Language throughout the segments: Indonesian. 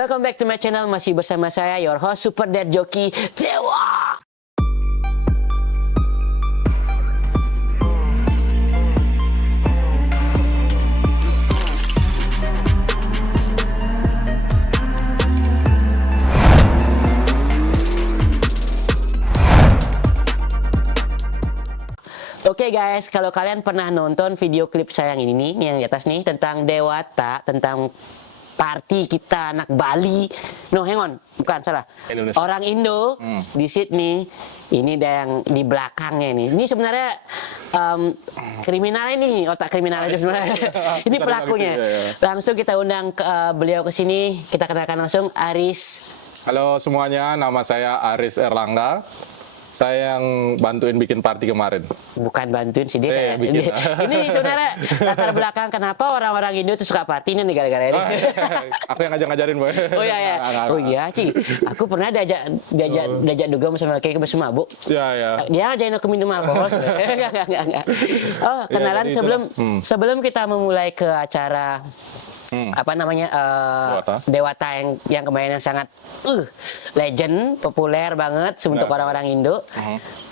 Welcome back to my channel, masih bersama saya, your host Super Dad Joki Dewa. Oke guys, kalau kalian pernah nonton video klip saya yang ini nih, yang di atas nih, tentang Dewata, tentang party kita anak Bali. No, hang on, bukan, salah. Indonesia. Orang Indo di Sydney. Ini ada yang di belakangnya ini. Ini sebenarnya kriminalnya nih, otak kriminalnya sebenarnya. Ini pelakunya. Langsung kita undang beliau ke sini. Kita kenalkan langsung, Aris. Halo semuanya, nama saya Aris Erlangga. Saya yang bantuin bikin party kemarin. Bukan bantuin sih dia. Bikin. Ini sebenarnya latar belakang kenapa orang-orang Indo itu suka party ini gara-gara ini. Aku yang ngajarin boy. Oh iya ya. Oh iya Ci. Aku pernah diajak dugem sama kayak bersama mabuk. Ya. Dia ajakin aku minum alkohol sebenarnya. Enggak. Oh, kenalan jadi sebelum kita memulai ke acara apa namanya Dewata yang kemarin yang sangat legend, populer banget untuk orang-orang Indo.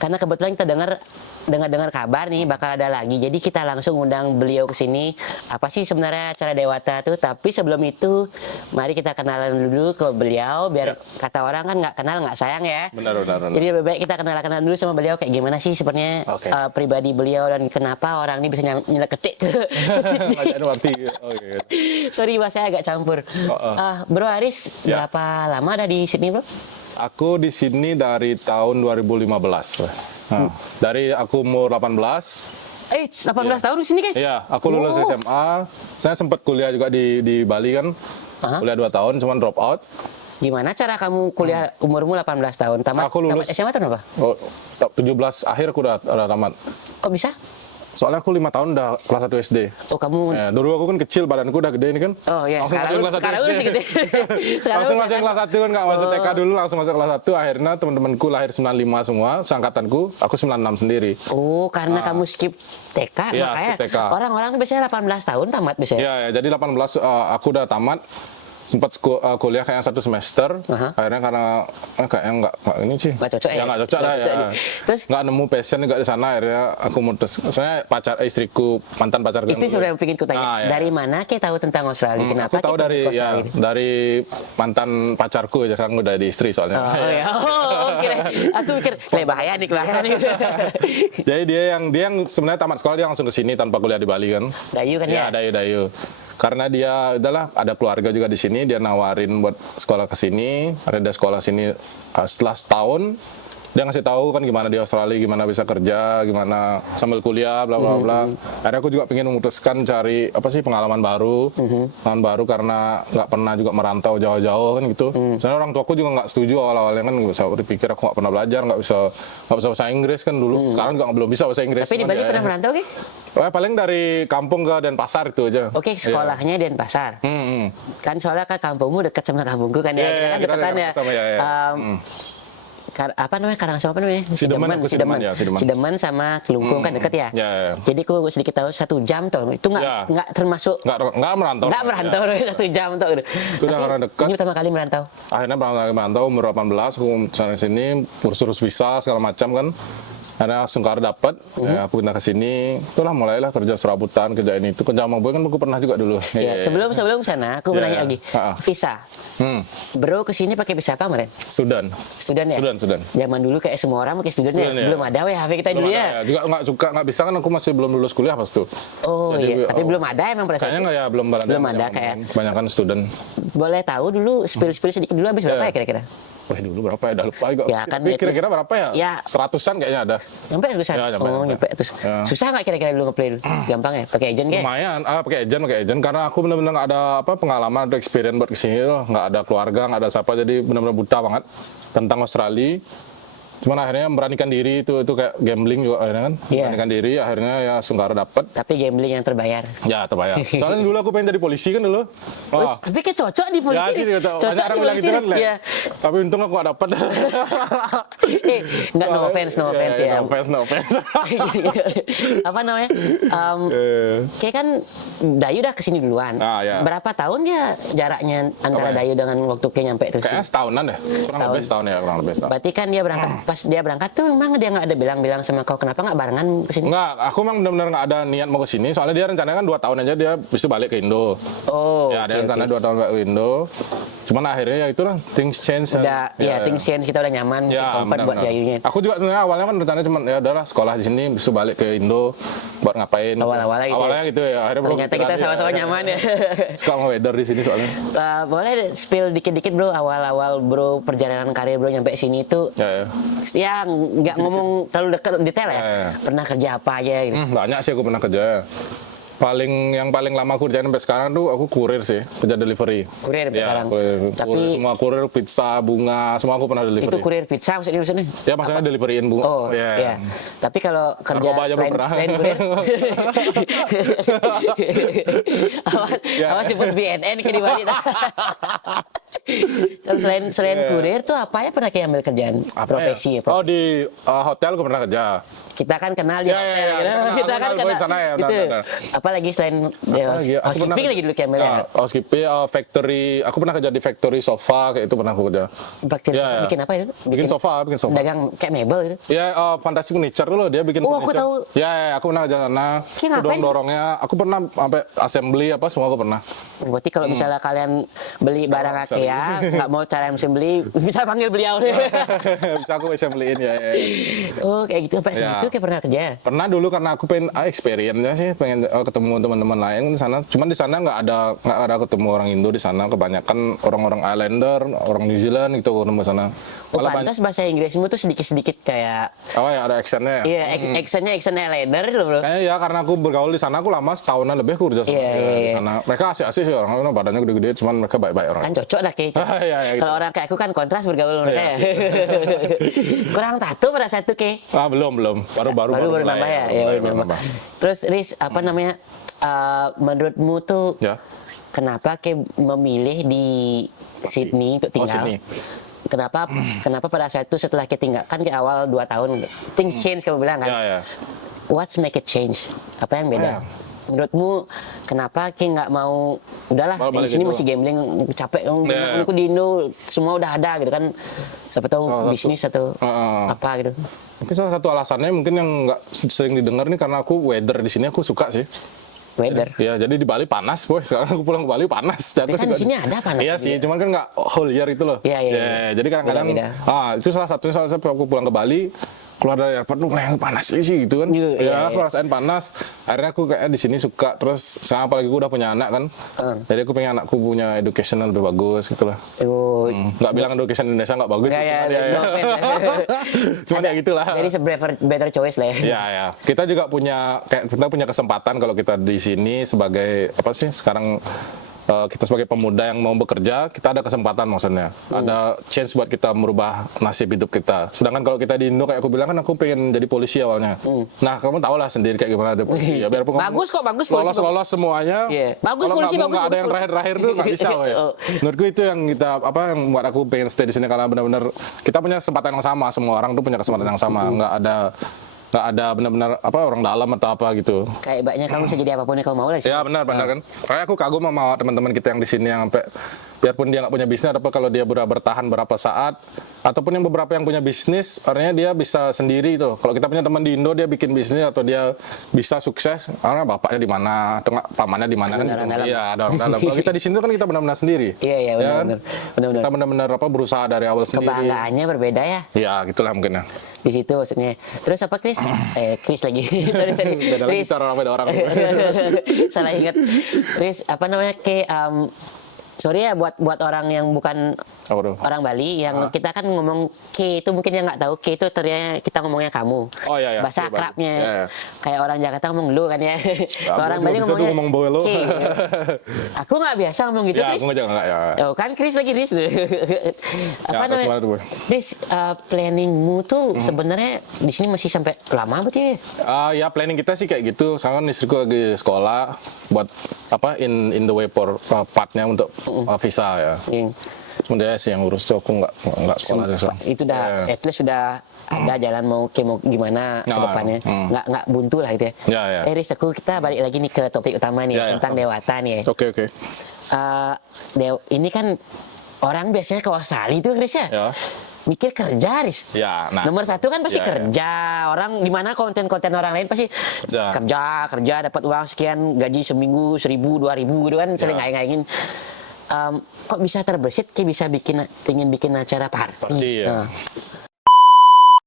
Karena kebetulan kita dengar kabar nih bakal ada lagi. Jadi kita langsung undang beliau ke sini. Apa sih sebenarnya acara Dewata tuh? Tapi sebelum itu mari kita kenalan dulu ke beliau biar kata orang kan nggak kenal nggak sayang ya. Benar. Jadi lebih baik kita kenalan dulu sama beliau kayak gimana sih sebenarnya pribadi beliau dan kenapa orang ini bisa nyeleketik ke Sydney. Sorry bahasa saya agak campur. Bro Aris, berapa lama ada di Sydney, bro? Aku di sini dari tahun 2015. Dari aku umur 18. 18 tahun di sini kan? Iya, aku lulus SMA. Saya sempat kuliah juga di Bali kan. Kuliah 2 tahun, cuman drop out. Gimana cara kamu kuliah umurmu 18 tahun? Tamat SMA tahun apa? 17 akhir aku udah tamat. Kok bisa? Soalnya aku 5 tahun udah kelas 1 SD. Oh, kamu... Dulu aku kan kecil, badanku udah gede ini kan. Oh iya, sekarang masih gede. Langsung masuk kelas 1 kan, nggak masuk TK dulu, langsung masuk kelas 1. Akhirnya teman-temanku lahir 95 semua, seangkatanku, aku 96 sendiri. Oh, karena kamu skip TK, iya, makanya skip TK. Orang-orang biasanya 18 tahun tamat biasanya. Iya, jadi 18 aku udah tamat. Sempat kuliah kayak 1 semester, akhirnya karena kayaknya nggak cocok ya. Nggak cocok lah ya. Terus nggak nemu passion juga di sana, akhirnya aku mutus. Soalnya istriku, mantan pacarku. Itu sudah bikin ku tanya. Dari mana kita tahu tentang Australia? Kenapa aku tahu dari mantan pacarku aja, sekarang udah di istri soalnya. Aku mikir bahaya nih. Jadi dia yang sebenarnya tamat sekolah, dia langsung ke sini tanpa kuliah di Bali kan. Dayu kan ya? Dayu. Karena dia udahlah ada keluarga juga di sini, dia nawarin buat sekolah ke sini. Ada sekolah sini setelah setahun dia ngasih tahu kan gimana di Australia, gimana bisa kerja, gimana sambil kuliah, bla bla bla. Akhirnya aku juga pengen memutuskan cari pengalaman baru, karena nggak pernah juga merantau jauh-jauh kan gitu. Soalnya orang tuaku juga nggak setuju awal-awalnya kan, nggak bisa berpikir aku nggak pernah belajar, nggak bisa bahasa Inggris kan dulu. Sekarang juga belum bisa bahasa Inggris. Tapi di Bali pernah merantau kan? Paling dari kampung ke Denpasar itu aja. Oke, sekolahnya Denpasar. Kan soalnya kan kampungmu dekat sama kampungku kan ya. Kita kan dekatan ya. Apa namanya, Karangsama apa namanya? Sideman sama Kelungkung kan deket ya. Jadi aku sedikit tahu 1 jam tuh. Itu nggak termasuk nggak merantau. Nggak merantau 1 jam tuh. Udah karena dekat. Ini pertama kali merantau. Akhirnya pertama kali merantau umur 18, aku sana sini urus visa segala macam kan. Karena Sungkar dapat, aku pindah ke sini. Itulah mulailah kerja serabutan, kerja ini itu. Kerja sama gue kan aku pernah juga dulu. Sebelum sana, aku menanya lagi. Visa. Bro kesini pakai visa apa kemarin? Sudan ya? Sudan. Zaman dulu kayak semua orang pakai Sudan ya. Belum ada HP kita dulu ya. Juga nggak bisa kan, aku masih belum lulus kuliah pas tuh. Oh iya, tapi belum ada emang pada saat itu. Kayaknya belum ada kayak. Kebanyakan student. Boleh tahu dulu spill sedikit dulu habis berapa ya kira-kira? Wah dulu berapa ya? Udah lupa juga. Ya, kan kira-kira berapa ya? Ya. 100-an kayaknya ada. Nyampe 100-an? Nyampe 100. Susah nggak kira-kira dulu nge-play dulu? Gampang ya? Pakai agent kayak? Lumayan, pakai agent. Karena aku benar-benar nggak ada pengalaman atau experience buat kesini loh. Nggak ada keluarga, nggak ada siapa. Jadi benar-benar buta banget tentang Australia. Cuman akhirnya memberanikan diri itu kayak gambling juga akhirnya kan. Iya. Memberanikan diri akhirnya ya Sunggara dapet. Tapi gambling yang terbayar. Ya terbayar. Soalnya dulu aku pengen jadi polisi kan dulu. Oh, tapi kayak cocok di polisi. Ya, gitu, cocok banyak orang di bilang polisi. gitu kan, Le. Iya. Tapi untung aku gak dapet. Enggak, no offense ya. No offense. Apa namanya? Kayak kan Dayu udah kesini duluan. Ah, ya. Berapa tahun ya jaraknya antara Apa ya? Dayu dengan waktu kayak nyampe terus? Kayaknya setahunan deh. Kurang lebih setahun ya, kurang lebih setahun. Berarti kan dia berangkat, pas dia berangkat tuh memang dia nggak ada bilang-bilang sama kau kenapa nggak barengan kesini? Enggak, aku memang benar-benar nggak ada niat mau ke sini. Soalnya dia rencananya kan 2 tahun aja dia bisa balik ke Indo. Oh, Ya, dia oke, rencana oke. 2 tahun balik ke Indo. Cuman akhirnya ya itulah, things change. Udah, ya, things change, kita udah nyaman, Ya, comfort buat benar-benar. Dayunya. Aku juga sebenarnya awalnya kan rencananya cuma ya udahlah sekolah di sini bisa balik ke Indo buat ngapain. Awal-awalnya gitu ya? Awalnya gitu ya. Akhirnya Ternyata kita sama-sama nyaman ya. Suka sama weather di sini soalnya. Boleh spill dikit-dikit bro, awal-awal bro perjalanan karir bro nyampe sini tuh Ya. ya nggak ngomong terlalu dekat detail ya. Ya. Pernah kerja apa aja gitu. Banyak sih aku pernah kerja. Yang paling lama aku kerjain sampai sekarang tuh aku kurir sih, kerja delivery. Kurir sampai Ya, sekarang. kurir, Tapi kurir, semua kurir, pizza, bunga, semua aku pernah delivery. itu kurir pizza maksudnya? Ya maksudnya deliveryin bunga. Oh, ya. iya. Tapi kalau kerja Narkoba aja belum pernah. selain kurir, Ya. awas sebut BNN kayak di Bali. Kalau selain Iya. kurir tuh apa ya pernah kayak ambil kerjaan profesi ya? Oh di hotel aku pernah kerja. Kita kan kenal di Ya, hotel, ya, ya, gitu. kenal. Kita Aku kan kenal gue di sana ya, gitu. benar. Apalagi selain Apalagi ya? Aku pernah housekeeping lagi dulu kayak ambil ya. Housekeeping, factory. Aku pernah kerja di factory sofa kayak itu pernah aku kerja. Bakteri Ya, ya. bikin apa itu? Bikin sofa. Dagang kayak mebel gitu. Ya, Fantastic Furniture dulu dia bikin Oh, aku furniture. tahu. Ya, ya, aku pernah kerja sana. Kayak ngapain sih? Dorongnya. Aku pernah sampai assembly apa semua aku pernah. Berarti kalau misalnya kalian beli barang bisa. IKEA, nggak mau cara yang beli, bisa panggil beliau deh. Bisa aku assemblein ya. Oh, kayak gitu sampai Ya. segitu kayak pernah kerja. Pernah dulu karena aku pengen experience-nya sih, pengen ketemu teman-teman lain di sana. Cuman di sana nggak ada ketemu orang Indo di sana. Kebanyakan orang-orang Islander, orang New Zealand gitu aku ketemu sana. Oh, pantas bahasa Inggrismu tuh sedikit-sedikit kayak Oh ya ada accent-nya. iya, accentnya accent Islander loh, bro. Kayaknya ya karena aku bergaul di sana aku lama setahunan lebih aku kerja sama Iya, ya, iya, di iya. sana. Mereka asik-asik sih orang badannya gede-gede, cuman mereka baik-baik orang. Kan cocok dah kayak Ah, iya, iya, gitu. Kalau orang kayak aku kan kontras bergaul mereka Iya, ya. Kurang tato pada satu ke. Belum. Baru Baru mulai, nambah ya. Ya, baru nambah. Terus Riz, apa namanya? Menurutmu tuh Ya. kenapa kayak memilih di Sydney untuk tinggal? Sydney. Kenapa pada saat itu setelah kita tinggal kan di awal 2 tahun things change kamu bilang kan? Ya. What's make it change? Apa yang beda? Ya. Menurutmu kenapa Ki nggak mau udahlah di Balik sini Indo. masih gambling capek Ya. aku di Indo semua udah ada gitu kan siapa tahu Salah satu. bisnis atau apa gitu. Mungkin salah satu alasannya mungkin yang nggak sering didengar nih karena aku weather di sini aku suka sih. Weather. Ya, jadi di Bali panas, boy. Sekarang aku pulang ke Bali panas. Tapi kan di sini ada panas Iya juga. sih, cuman kan nggak whole year itu loh. Iya. Jadi kadang-kadang, Beda-beda. itu salah satunya soalnya aku pulang ke Bali, keluar dari airport tuh yang panas sih gitu kan. Iya, iya, Aku rasain panas. Akhirnya aku kayak di sini suka. Terus sekarang apalagi aku udah punya anak kan. Jadi aku pengen anakku punya education lebih bagus gitu lah. Oh, Nggak bilang education Indonesia nggak bagus. ya, cuman no offense. Cuman ya gitulah. Jadi better choice lah ya. Ya. Kita juga kita punya kesempatan kalau kita di sini sebagai apa sih sekarang kita sebagai pemuda yang mau bekerja, kita ada kesempatan maksudnya. Ada chance buat kita merubah nasib hidup kita. Sedangkan kalau kita di Indo kayak aku bilang kan aku pengen jadi polisi awalnya. Nah, kamu tahu lah sendiri kayak gimana ada polisi. Ya biarpun Bagus kok, bagus polisi. lolos semuanya. Iya. Bagus kalau polisi, kamu bagus, nggak ada bagus yang polisi. terakhir-terakhir tuh nggak bisa, woy. Oh. Menurutku itu yang yang buat aku pengen stay di sini karena benar-benar kita punya kesempatan yang sama, semua orang tuh punya kesempatan yang sama, nggak ada benar-benar orang dalam atau apa gitu. Kayak banyak kamu bisa jadi apapun yang kamu mau lah. Ya benar kan. Kayak aku kagum sama teman-teman kita yang di sini yang sampai biarpun dia nggak punya bisnis, tapi kalau dia bertahan berapa saat, ataupun yang beberapa yang punya bisnis, artinya dia bisa sendiri itu. Kalau kita punya teman di Indo dia bikin bisnis atau dia bisa sukses, karena bapaknya di mana, atau pamannya di mana kan? Orang dalam. Iya, ada orang dalam. Kalau kita di sini kan kita benar-benar sendiri. Iya, Ya kan? benar-benar. Kita benar-benar berusaha dari awal sendiri. Kebanggaannya berbeda ya Ya, gitulah mungkin ya. di situ maksudnya. Terus apa Chris? Chris lagi. sorry. Beda lagi Chris. cara orang beda orang. Salah ingat. Chris, apa namanya sorry ya buat orang yang bukan Apa tuh? orang Bali yang kita kan ngomong ke itu mungkin yang nggak tahu ke itu ternyata kita ngomongnya kamu. Oh iya, Bahasa iya, Bali. akrabnya. Iya, iya. Kayak orang Jakarta ngomong lu kan ya. Kalau orang Aku Bali bisa tuh ngomongnya ngomong boy lo. ke. Aku nggak biasa ngomong gitu, Ya, Chris. aku nggak ya. Oh kan Chris lagi Chris. Apa terus gimana namanya? tuh, Boy? Chris, planningmu tuh sebenarnya di sini masih sampai lama berarti ya? Ya planning kita sih kayak gitu. Sekarang istriku lagi sekolah buat apa in the way for partnya untuk visa ya. Iya. Kemudian sih yang urus tuh aku nggak sekolah juga. Itu udah at least sudah ada jalan mau gimana ke Nah, depannya, nggak buntu lah gitu ya. Ya, ya. Riz, kita balik lagi nih ke topik utama nih Ya, ya. tentang Dewata nih ya. Oke. Ini kan orang biasanya ke Australia itu Riz ya, Ya. mikir kerja Riz. Ya, nah. Nomor satu kan pasti Ya, ya. kerja. Orang di mana konten-konten orang lain pasti kerja dapat uang sekian, gaji seminggu 1.000 2.000 gitu kan, sering Ya. ngaing-ngaingin. Kok bisa terbersit kayak bisa pengen bikin acara party. Party, ya.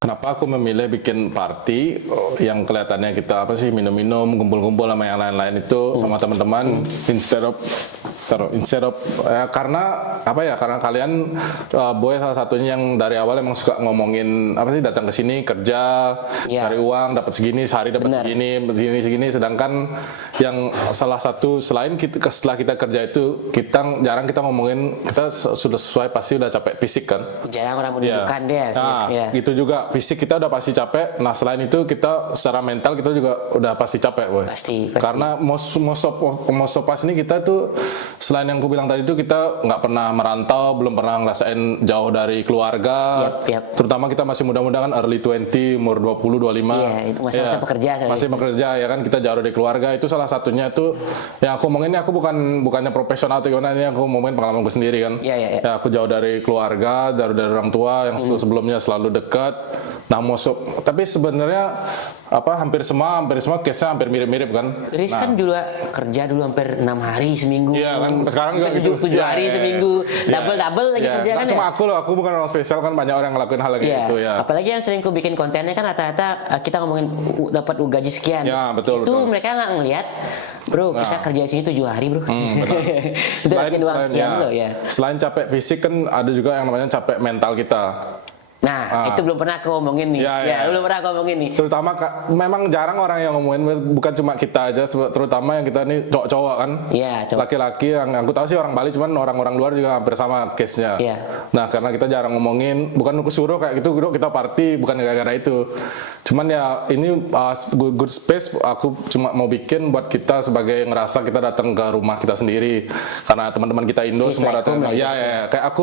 Kenapa aku memilih bikin party yang kelihatannya kita apa sih minum-minum, kumpul-kumpul sama yang lain-lain itu sama teman-teman instead of karena apa ya? Karena kalian Boy salah satunya yang dari awal emang suka ngomongin apa sih datang ke sini kerja, Ya. cari uang, dapat segini, sehari dapat Benar. segini, sedangkan yang salah satu selain setelah kita kerja itu jarang kita ngomongin kita sudah sesuai pasti udah capek fisik kan. Jarang orang menunjukkan dia. Nah, Ya. itu juga fisik kita udah pasti capek. Nah, selain itu kita secara mental kita juga udah pasti capek, Boy. Pasti. Karena most of us ini kita tuh selain yang aku bilang tadi itu kita nggak pernah merantau, belum pernah ngerasain jauh dari keluarga. Yap. Terutama kita masih muda-muda kan early 20, umur 20, 25. Iya, itu masa-masa pekerja. Masih bekerja ya kan, kita jauh dari keluarga. Itu salah satunya tuh yang aku ngomongin ini aku bukannya profesional atau gimana, ini aku ngomongin pengalamanku sendiri kan. Iya. Ya, aku jauh dari keluarga, jauh dari orang tua yang sebelumnya selalu dekat. Nah, tapi sebenarnya hampir semua case-nya hampir mirip-mirip kan. Riz kan dulu kerja hampir 6 hari seminggu. Iya kan, sekarang juga gitu. 7 hari Iya. seminggu, double lagi Iya. kerja kan Cuma ya. aku bukan orang spesial kan, banyak orang ngelakuin hal kayak Iya. gitu ya. Apalagi yang sering ku bikin kontennya kan rata-rata kita ngomongin dapat gaji sekian. Ya, betul, Itu betul. mereka nggak ngelihat, bro, kita kerja di sini 7 hari, bro. Itu dapetin uang sekian loh ya. Selain capek fisik kan ada juga yang namanya capek mental kita. Nah, itu belum pernah aku ngomongin nih. Ya. Belum pernah aku ngomongin nih. Terutama memang jarang orang yang ngomongin, bukan cuma kita aja, terutama yang kita ini cowok-cowok kan. Iya, cowok. Laki-laki yang aku tahu sih orang Bali, cuman orang-orang luar juga hampir sama case-nya. Iya. Nah, karena kita jarang ngomongin, bukan aku suruh kayak gitu, kita party, bukan gara-gara itu. Cuman ya ini good space aku cuma mau bikin buat kita sebagai ngerasa kita datang ke rumah kita sendiri. Karena teman-teman kita Indo It's semua like datang. home lah, Ya, kayak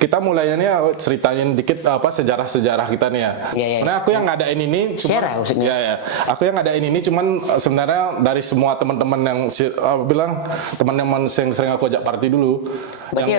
kita mulainya nih ceritain dikit sejarah-sejarah kita nih ya. Iya. Karena aku yang ngadain ini Share lah maksudnya. Ya. Aku yang ngadain ini cuman sebenarnya dari semua teman-teman yang bilang teman-teman yang sering aku ajak party dulu. Berarti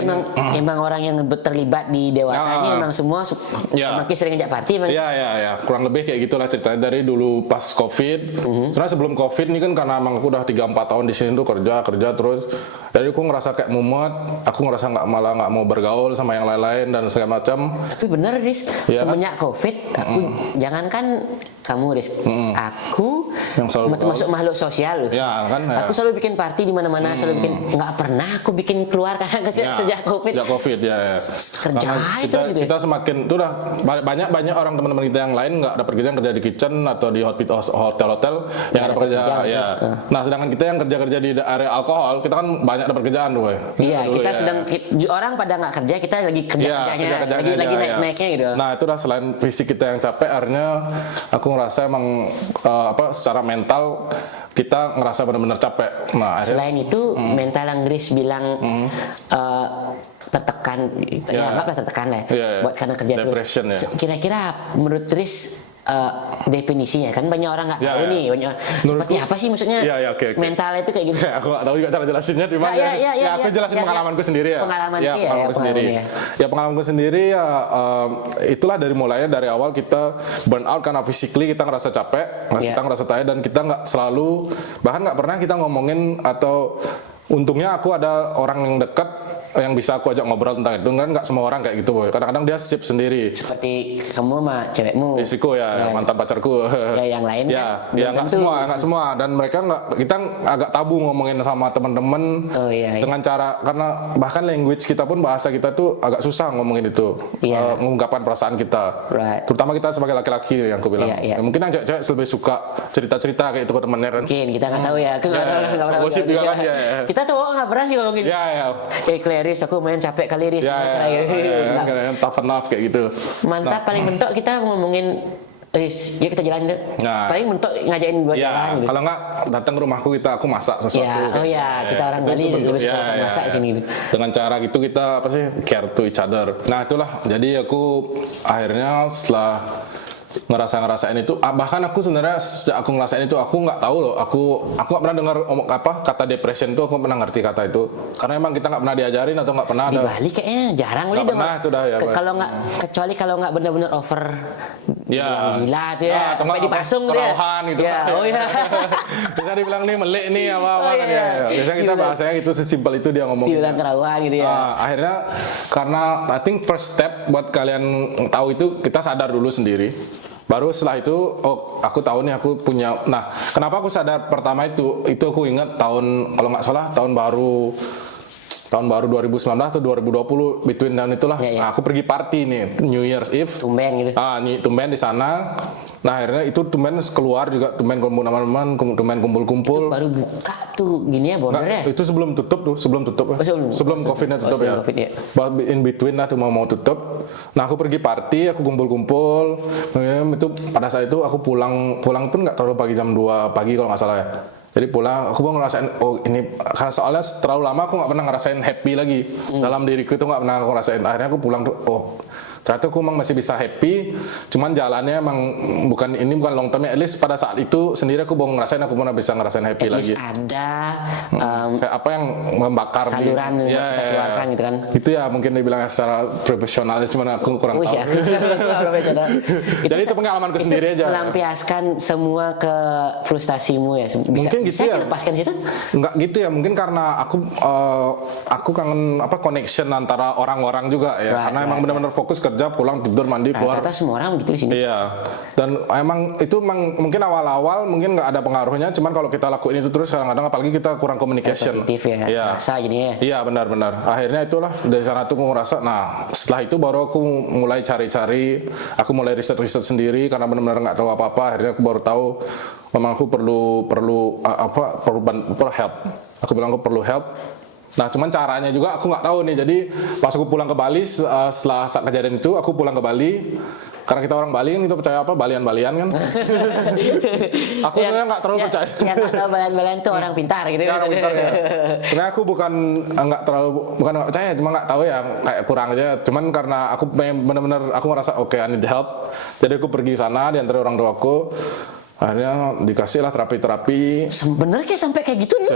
emang orang yang terlibat di Dewata ini emang semua makin sering ngajak party emang. Iya. Kurang lebih kayak gitulah ceritanya dari dulu pas Covid. Karena sebelum Covid ini kan karena emang aku udah 3-4 tahun di sini tuh kerja terus. Jadi aku ngerasa kayak mumet, aku ngerasa malah nggak mau bergaul sama yang lain-lain dan segala macam. Tapi bener Riz, Iya. semenjak Covid, aku jangankan kamu Riz, aku Yang selalu termasuk makhluk sosial loh. Ya kan. Ya. Aku selalu bikin party di mana-mana, selalu bikin, nggak pernah aku bikin keluar karena sejak Covid. Sejak Covid ya. Kerja itu gitu ya. Kita semakin itu udah banyak orang teman-teman kita yang lain nggak dapat kerja di kitchen atau di hotel-hotel yang dapat kerja. Ya. Nah, sedangkan kita yang kerja di area alkohol, kita kan banyak dapat kerjaan, Boy. Iya, Dulu, kita ya. sedang orang pada nggak kerja, kita lagi kerjanya, lagi naik-naiknya gitu. Nah, itu udah selain fisik kita yang capek, akhirnya aku ngerasa emang secara mental kita ngerasa benar-benar capek. Nah, Selain itu, mental yang Riz bilang tertekan, ya anggaplah tertekan lah, buat karena kerja Depression, terus. ya. Kira-kira menurut Riz definisinya kan banyak orang nggak tahu nih, seperti apa sih maksudnya oke. mental itu kayak gitu. Aku nggak tahu juga cara jelasinnya, cuma aku jelasin pengalamanku sendiri ya. Pengalamanku sendiri ya, itulah dari mulainya dari awal kita burn out karena physically kita ngerasa capek, kita ngerasa tired dan kita nggak selalu, bahkan nggak pernah kita ngomongin atau untungnya aku ada orang yang dekat yang bisa aku ajak ngobrol tentang itu kan, nggak semua orang kayak gitu boy. Kadang-kadang dia sip sendiri. Seperti kamu sama cewekmu. Istriku ya, mantan pacarku. Ya yang lain ya, kan. ya nggak semua. Dan mereka kita agak tabu ngomongin sama teman-teman dengan cara, karena bahkan language kita pun, bahasa kita tuh agak susah ngomongin itu, mengungkapkan perasaan kita. Terutama kita sebagai laki-laki yang aku bilang. Ya, mungkin yang cewek-cewek lebih suka cerita-cerita kayak itu ke temennya kan. Mungkin kita nggak tahu ya. Aku nggak tahu. Gosip juga kan ya. Kita cowok nggak pernah sih ngomongin. Clarice, aku main capek kali Riz. Tough enough kayak gitu. Mantap, paling mentok kita ngomongin Riz, ya kita jalan deh. Paling mentok ngajain buat jalan gitu. Kalau nggak datang ke rumahku, aku masak sesuatu. Kita orang Bali lebih suka masak sini gitu. Dengan cara gitu kita care to each other. Nah itulah, jadi aku akhirnya setelah ngerasain itu, bahkan aku sebenarnya sejak aku ngerasain itu aku nggak tahu loh, aku nggak pernah dengar kata depression itu, aku pernah ngerti kata itu karena emang kita nggak pernah diajarin atau nggak pernah di Bali kayaknya jarang nggak pernah itu dah ya. Kalau nggak, kecuali kalau nggak benar-benar over gila tuh ya, atau sampai dipasung gitu ya. Gitu bisa dibilang nih melik nih apa kan ya. Biasanya kita bahasanya gitu, sesimpel itu dia ngomong. Dibilang kerauhan gitu ya. Akhirnya karena I think first step buat kalian tahu itu, kita sadar dulu sendiri. Baru setelah itu, aku tahu nih aku punya. Nah, kenapa aku sadar pertama itu aku ingat tahun, kalau nggak salah tahun baru 2019 atau 2020, between tahun itulah. Nah, aku pergi party nih, New Year's Eve. Tumben gitu. Tumben di sana. Nah, akhirnya itu tumben keluar juga, tumben kumpul teman-teman, tumben kumpul-kumpul. Baru buka tuh gini ya bordernya. Itu sebelum tutup. Sebelum COVID-nya tutup ya. In between lah tuh mau tutup. Nah, aku pergi party, aku kumpul-kumpul. Itu pada saat itu aku pulang pun nggak terlalu pagi, jam 2 pagi kalau nggak salah ya. Jadi pulang, aku mau ngerasain, ini karena soalnya terlalu lama aku nggak pernah ngerasain happy lagi dalam diriku, itu nggak pernah aku ngerasain. Akhirnya aku pulang, ternyata aku emang masih bisa happy, cuman jalannya emang bukan long term. At least pada saat itu sendiri aku baru ngerasain, aku pernah bisa ngerasain happy lagi. Ada kayak apa yang membakar saluran kita keluarkan gitu kan. Itu ya mungkin dibilang secara profesional, cuman aku kurang tahu. Jadi itu pengalamanku sendiri aja. Melampiaskan semua ke frustasimu ya. Mungkin gitu ya. Lepaskan situ? Enggak gitu ya, mungkin karena aku kangen connection antara orang-orang juga ya. Karena emang benar-benar fokus kerja, pulang tidur, mandi, keluar. Ternyata semua orang gitu di sini. Iya. Dan emang itu mungkin awal-awal mungkin nggak ada pengaruhnya, cuman kalau kita lakuin itu terus kadang-kadang, apalagi kita kurang communication. Repetitif ya. Rasa jadinya. Iya, benar-benar. Akhirnya itulah dari sana tuh aku ngerasa. Nah, setelah itu baru aku mulai cari-cari, aku mulai riset-riset sendiri karena benar-benar nggak tahu apa-apa. Akhirnya aku baru tahu memang aku perlu help. Aku bilang aku perlu help. Nah, cuman caranya juga aku nggak tahu nih. Jadi pas aku pulang ke Bali, setelah saat kejadian itu aku pulang ke Bali. Karena kita orang Bali itu percaya apa? Balian-balian kan. Aku sebenarnya nggak terlalu percaya. Yang nggak tahu balian-balian itu orang pintar gitu. Orang pintar ya. Sebenarnya aku bukan nggak percaya, cuma nggak tahu ya, kayak kurang aja. Cuman karena aku benar-benar aku ngerasa oke, I need help. Jadi aku pergi sana diantara orang tuaku. Akhirnya dikasih lah terapi. Sebenarnya kayak sampai kayak gitu nih?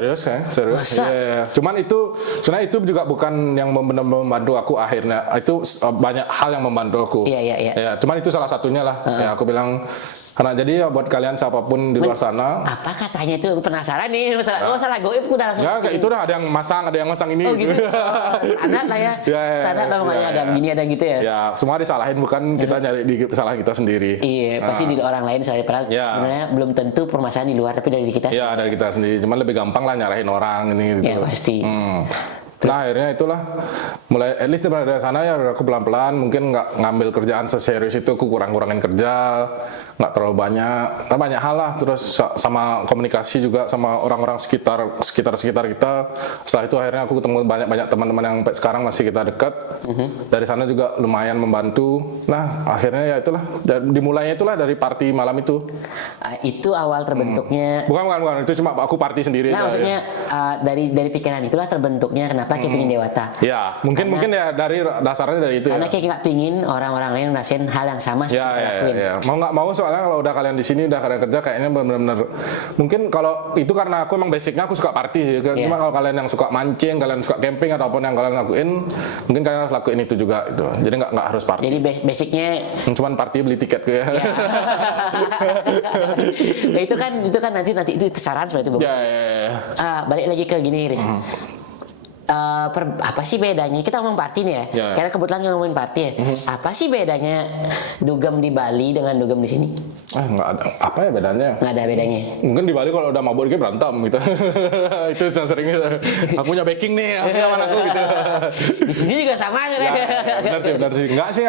Serius. Yeah. Cuman itu sebenarnya itu juga bukan yang benar-benar membantu aku akhirnya. Itu banyak hal yang membantu aku. Iya. Ya, cuman itu salah satunya lah. Ya, aku bilang. Karena jadi ya buat kalian siapapun di luar sana. Apa katanya itu? Penasaran nih masalah goib udah langsung. Ya, kayak itu dah, ada yang masang ini. Oh gitu. Standar lah ya. Standar lah makanya ada gini ada gitu ya. Ya, semua disalahin, bukan kita nyari di kesalahan kita sendiri. Iya, pasti di orang lain salah. Sebenarnya belum tentu permasalahan di luar, tapi dari kita sendiri. Iya, dari kita sendiri. Cuman lebih gampang lah nyalahin orang ini gitu. Ya pasti. Nah, akhirnya itulah mulai at least dari sana ya aku pelan-pelan mungkin nggak ngambil kerjaan seserius itu, aku kurangin kerja, nggak terlalu banyak hal lah, terus sama komunikasi juga sama orang-orang sekitar kita. Setelah itu akhirnya aku ketemu banyak teman-teman yang sampai sekarang masih kita dekat. Dari sana juga lumayan membantu. Nah, akhirnya ya itulah dimulainya itulah dari party malam itu. Itu awal terbentuknya. Bukan, itu cuma aku party sendiri. Nah, maksudnya dari pikiran itulah terbentuknya kenapa kayak pingin Dewata. Ya, mungkin ya dari dasarnya dari itu. Karena kayak nggak pingin orang-orang lain ngerasain hal yang sama seperti kita lakuin. Ya. Mau nggak mau, soalnya kalau udah kalian di sini udah kalian kerja kayaknya benar-benar mungkin kalau itu karena aku emang basicnya aku suka party sih. Cuma kalau kalian yang suka mancing, kalian suka camping ataupun yang kalian lakuin, mungkin kalian harus lakuin itu juga itu. Jadi nggak harus party. Jadi basicnya cuman party beli tiket gue. Nah, itu kan nanti itu saran seperti itu bagus. Ya. Balik lagi ke gini, Riz. apa sih bedanya? Kita ngomong party nih ya. Ya. Karena kebetulan ngomongin party ya. Apa sih bedanya dugem di Bali dengan dugem di sini? Nggak ada. Apa ya bedanya? Nggak ada bedanya. Mungkin di Bali kalau udah mabuk dikit berantem gitu. Itu yang sering gitu. Aku punya backing nih, aku lawan aku gitu. Di sini juga sama aja deh. Benar sih. Enggak sih,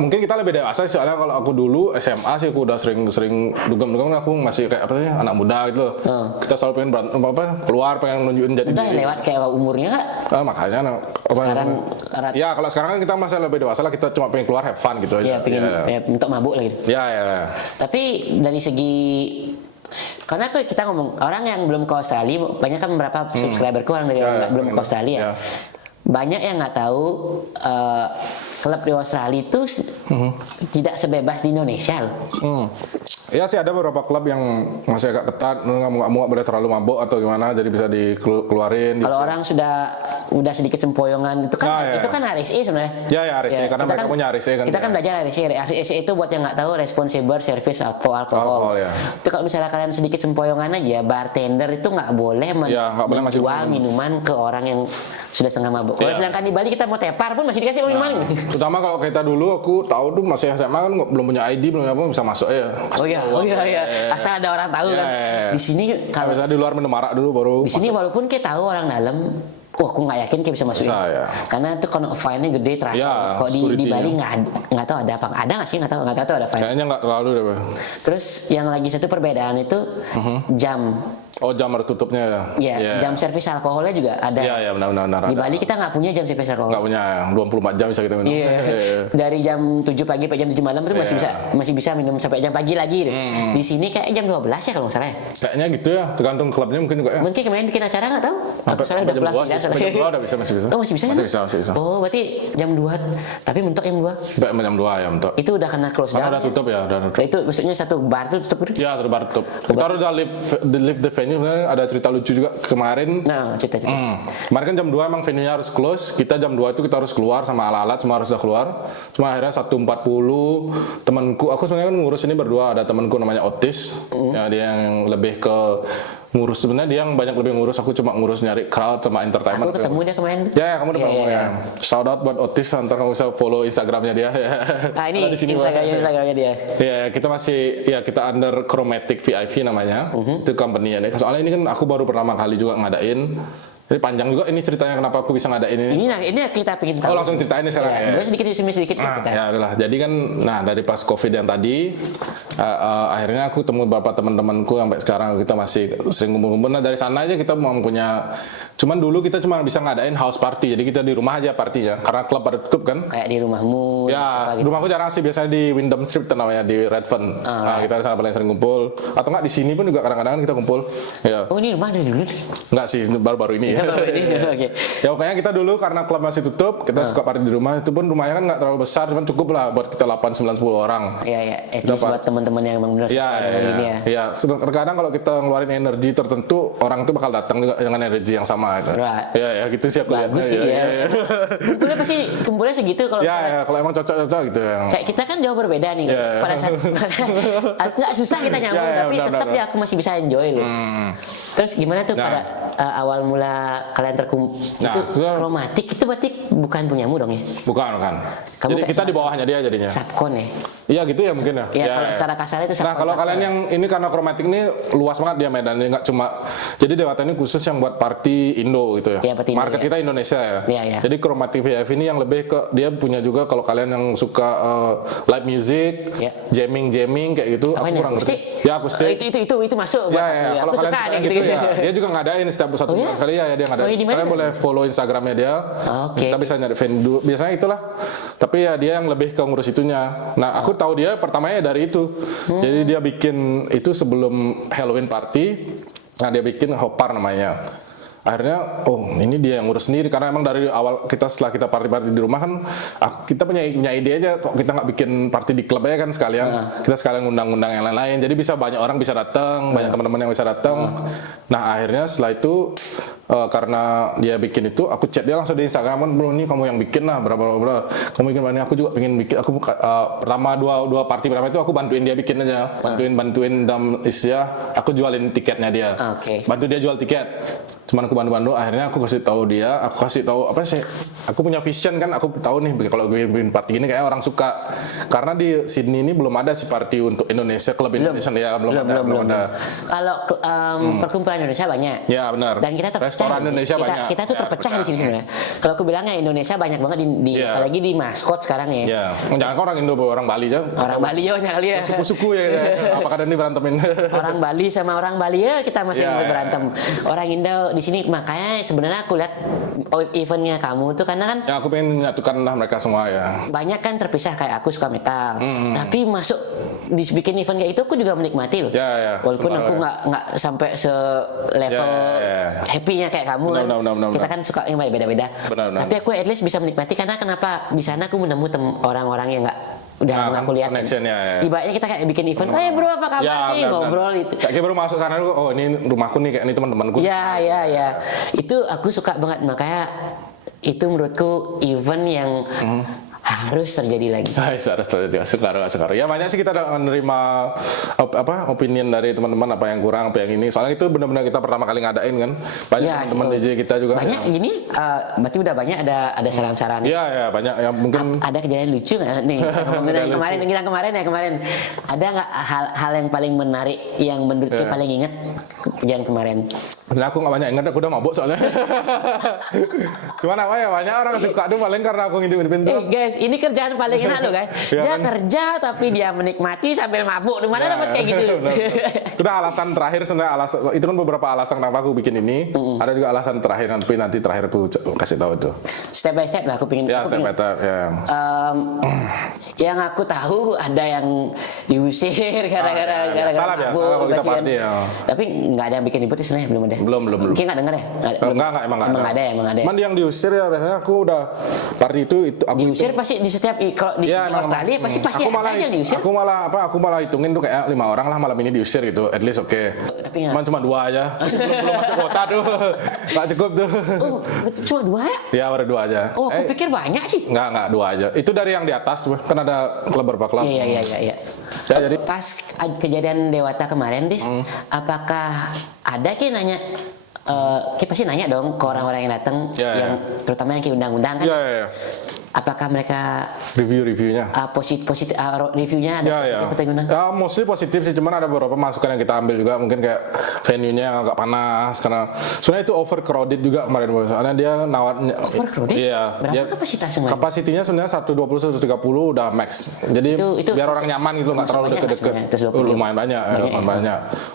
mungkin kita lebih dewasa sih, soalnya kalau aku dulu SMA sih aku udah sering dugem-dugem, aku masih kayak apa sih, anak muda gitu. Kita selalu pengen berantem keluar, pengen nunjukin jadi Udah diri. lewat kayak umurnya nggak? Makanya Sekarang ya kalau sekarang kan kita masih lebih dewasa lah, kita cuma pengen keluar have fun gitu ya aja. pengen ya, untuk mabuk lah gitu. Ya. Tapi dari segi karena kita ngomong orang yang belum ke Australia, banyak kan beberapa subscriberku orang dari orang belum ke Australia. Ya. Banyak yang nggak tahu klub di Australia itu tidak sebebas di Indonesia loh. Ya sih, ada beberapa klub yang masih agak ketat, nggak boleh terlalu mabuk atau gimana, jadi bisa dikeluarin. Kalau orang udah sedikit sempoyongan itu kan itu kan RSE sebenarnya. Ya RSE, karena mereka punya RSE kan. Kita kan belajar RSE. RSE itu buat yang nggak tahu Responsible Service Alcohol. Ya. Itu kalau misalnya kalian sedikit sempoyongan aja, bartender itu nggak boleh menjual minuman ke orang yang sudah setengah mabuk. Kalau sedangkan di Bali kita mau tepar pun masih dikasih minuman. Terutama kalau kita dulu, aku tahu tuh masih SMA kan belum punya ID, belum apa, bisa masuk ya. Oh iya. Asal ada orang tahu kan. Di sini kalau bisa di luar minum arak dulu baru. Di sini walaupun kita tahu orang dalam, aku nggak yakin kita bisa masuk. Ya. Karena itu kan fine-nya gede terasa. Ya, kalau di Bali nggak tahu ada apa. Ada nggak sih? Nggak tahu ada fine. Kayaknya nggak terlalu deh, Bang. Terus yang lagi satu perbedaan itu jam. Oh, jam tutupnya ya? Iya, jam servis alkoholnya juga ada. Iya, benar. Di Bali kita nggak punya jam servis alkohol. Nggak punya, 24 jam bisa kita minum. Iya. Dari jam 7 pagi sampai jam 7 malam itu masih bisa minum sampai jam pagi lagi deh. Di sini kayak jam 12 ya kalau nggak salah ya. Kayaknya gitu ya, tergantung klubnya mungkin juga ya. Mungkin kemarin bikin acara nggak tahu. Aku soalnya udah pulang Sampai jam 2 udah bisa, masih bisa. Oh, masih bisa ya? Masih bisa. Oh, berarti jam 2. Tapi mentok jam 2. Sampai jam 2 ya, mentok. Itu udah kena close Karena down. udah tutup ya, udah tutup. Itu maksudnya satu bar tuh tutup gitu. Ya, terbar tutup. Kita udah leave the venue, sebenarnya ada cerita lucu juga kemarin. Nah, cerita. Kemarin kan jam 2 emang venue-nya harus close. Kita jam 2 itu kita harus keluar sama alat-alat semua harus udah keluar. Cuma akhirnya 1:40 temanku, aku sebenarnya kan ngurus ini berdua, ada temanku namanya Otis. Ya, dia yang lebih ke ngurus, sebenarnya dia yang banyak lebih ngurus, aku cuma ngurus nyari crowd sama entertainment. Aku ketemu dia kemarin. Ya, kamu udah ketemu ya. Shout out buat Otis, ntar kamu bisa follow Instagramnya dia. Nah, ini Instagramnya dia. Ya, kita masih kita under Chromatic VIP namanya. Itu company-nya. Soalnya ini kan aku baru pertama kali juga ngadain. Jadi panjang juga ini ceritanya kenapa aku bisa ngadain ini. Ini kita pengen tahu. Oh, langsung ceritain sekarang ya. Sedikit kita. Ya udahlah. Jadi kan dari pas Covid yang tadi akhirnya aku temu beberapa teman-temanku sampai sekarang kita masih sering kumpul-kumpul. Nah, dari sana aja kita mau punya, cuman dulu kita cuma bisa ngadain house party. Jadi kita di rumah aja partinya karena klub pada tutup kan. Kayak di rumahmu. Ya, rumahku jarang sih, biasanya di Wyndham Street namanya, di Redfern. Kita di sana paling sering kumpul. Atau enggak di sini pun juga kadang-kadang kita kumpul. Ya. Oh, ini rumah dari dulu nih. Enggak sih, baru-baru ini. Okay. Ya pokoknya kita dulu karena klub masih tutup, kita suka party di rumah. Itu pun rumahnya kan nggak terlalu besar, cuman cukup lah buat kita 8, 9, 10 orang. Iya. At least buat teman-teman yang memang benar sesuai dengan gini ya. Iya, terkadang kalau kita ngeluarin energi tertentu, orang itu bakal datang juga dengan energi yang sama. Gitu. Right. Ya gitu sih aku bagus sih ya. Kumpulnya segitu kalau kalau emang cocok gitu ya. Kayak kita kan jauh berbeda nih. Pada saat nggak susah kita nyambung, tapi tetap ya aku masih bisa enjoy loh. Terus gimana tuh pada awal mula kalian itu Chromatic itu berarti bukan punyamu dong ya? Bukan. Jadi kita di bawahnya dia jadinya. Subkon ya? Iya gitu ya mungkin ya. Iya, kalau secara kasar itu subkon. Nah, kalau kalian yang ini karena Chromatic ini luas banget dia medannya, nggak cuma. Jadi Dewata ini khusus yang buat party Indo gitu ya. Iya, Market kita Indonesia ya. Iya. Jadi Chromatic VIP ini yang lebih ke, dia punya juga kalau kalian yang suka live music, jamming kayak gitu. Aku kurang ngerti. Ya akustik. Itu masuk buat ya. Kalau kalian suka gitu ya. Dia juga ngadain setiap satu bulan sekali ya dia ngadain. Kalian boleh follow Instagramnya dia. Kita bisa nyari venue. Biasanya itulah. Tapi ya dia yang lebih ke ngurus itunya. Nah, aku tahu dia pertamanya dari itu. Jadi dia bikin itu sebelum Halloween party. Nah, dia bikin Hopar namanya. Akhirnya, ini dia yang ngurus sendiri karena emang dari awal setelah kita party di rumah kan, kita punya ide aja kok kita nggak bikin party di klub aja kan sekalian, kita sekalian ngundang-ngundang yang lain-lain, jadi bisa banyak orang bisa datang, banyak teman-teman yang bisa datang. Nah akhirnya setelah itu karena dia bikin itu, aku chat dia langsung di Instagram, kan bro ini kamu yang bikin lah, berapa, kamu bikin mana? Aku juga pengen bikin. Aku pertama dua party pertama itu aku bantuin dia bikin aja, bantuin dalam istilah, aku jualin tiketnya dia, bantu dia jual tiket. Cuman aku bantu, akhirnya aku kasih tahu dia, aku punya vision kan, aku tahu nih kalau gue bikin party gini kayak orang suka, karena di Sydney ini belum ada si party untuk Indonesia, klub Indonesia ya belum ada. Kalau perkumpulan Indonesia banyak. Ya benar. Dan kita restoran Indonesia banyak. Kita tuh terpecah di sini sebenarnya. Kalau aku bilangnya Indonesia banyak banget apalagi di Maskot sekarang ya. Iya. Jangan orang Indo, orang Bali aja. Orang Bali ya banyak kali ya. Suku-suku ya. Apakah ada ini berantemin? Orang Bali sama orang Bali ya kita masih berantem. Orang Indo di sini, makanya sebenarnya aku lihat eventnya kamu tuh karena kan. Ya aku pengen menyatukan lah mereka semua ya. Banyak kan terpisah, kayak aku suka metal, tapi masuk dibikin event kayak itu aku juga menikmati loh. Walaupun aku nggak sampai se level happy-nya kayak kamu kan. Kita kan suka yang beda-beda. Tapi aku at least bisa menikmati karena kenapa di sana aku menemu orang-orang yang nggak udah aku lihat. Ibaratnya kita kayak bikin event, bro apa kabar nih, ngobrol itu. Kayak baru masuk sana, oh ini rumahku nih, kayak ini teman-temanku. Ya. Itu aku suka banget, makanya itu menurutku event yang harus terjadi lagi. Harus terjadi. Sekarang. Ya banyak sih kita menerima opinion dari teman-teman, apa yang kurang, apa yang ini. Soalnya itu benar-benar kita pertama kali ngadain kan. Banyak teman DJ kita juga. Banyak gini, berarti udah banyak ada saran-saran. Iya, banyak yang mungkin. Ada kejadian lucu nggak nih? Kemarin. Ada nggak hal yang paling menarik yang menurut kita paling ingat kejadian kemarin? Nah, aku nggak banyak ingat, aku udah mabuk soalnya. Cuman apa ya, banyak orang suka tuh paling karena aku ngintip-ngintipin tuh. Guys, ini kerjaan paling enak loh guys. Dia kerja tapi dia menikmati sambil mabuk. Di mana dapat kayak gitu? Itu udah alasan terakhir sebenarnya, itu kan beberapa alasan kenapa aku bikin ini. Ada juga alasan terakhir, nanti terakhir aku kasih tahu itu. Step by step lah aku pingin. Step by step. Yang aku tahu ada yang diusir gara-gara salah biasa kalau kita party ya. Tapi nggak ada yang bikin ribut sebenarnya, belum ada. Belum. Mungkin nggak dengar ya? Emang nggak ada. Cuman yang diusir ya biasanya aku udah party itu aku diusir pasti di setiap kalau di Australia pasti ada yang diusir. Aku malah hitungin tuh kayak 5 orang lah malam ini diusir gitu. At least Tapi cuma 2 aja. belum masuk kota tuh. Nggak cukup tuh. Oh, cuma 2 ya? Ya baru 2 aja. Oh, aku pikir banyak sih. Enggak 2 aja. Itu dari yang di atas kan ada klub berapa klub. Iya. Ya, jadi pas kejadian Dewata kemarin, Dis, apakah ada nanya? Kita pasti nanya dong ke orang-orang yang datang, yang terutama yang kayak undang-undang kan. Iya. Apakah mereka reviewnya positif reviewnya ada positif atau gimana? Mostly positif sih, cuman ada beberapa masukan yang kita ambil juga, mungkin kayak venue-nya agak panas karena sebenarnya itu overcrowded juga kemarin, soalnya dia nawarnya overcrowded. Iya. Berapa kapasitasnya? Kapasitinya sebenarnya 120 130 udah max. Jadi itu biar orang nyaman gitu, nggak terlalu deket-deket. Lumayan banyak.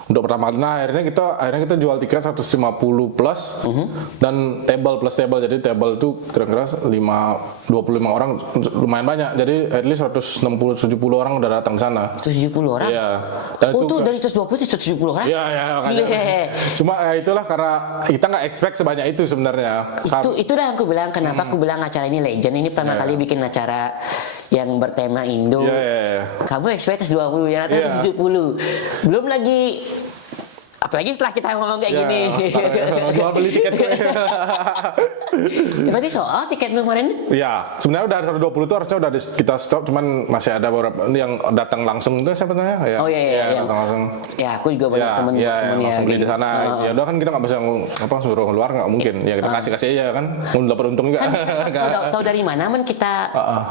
Untuk pertama kali, akhirnya kita jual tiket 150 plus dan table plus table. Jadi table itu kira-kira 25 orang, lumayan banyak. Jadi at least 160-170 orang udah datang ke sana. 170 orang? Iya. Dan itu dari 120 ke 170 orang? Iya. Cuma itulah karena kita nggak expect sebanyak itu sebenarnya. Itu dah aku bilang kenapa aku bilang acara ini legend. Ini pertama kali bikin acara yang bertema Indo. Kamu expect 120, yang atas 170. Belum lagi, apalagi setelah kita ngomong kayak gini. Jual beli tiket. Berarti soal tiket kemarin? Iya, sebenarnya udah 120 itu harusnya udah kita stop, cuman masih ada beberapa yang datang langsung itu siapa namanya? Iya. Datang langsung. Ya, aku juga banyak temen yang langsung beli di sana. Ya udah kan kita nggak bisa suruh keluar, nggak mungkin. Ya kita kasih aja kan, dapat untung juga. Tahu dari mana kita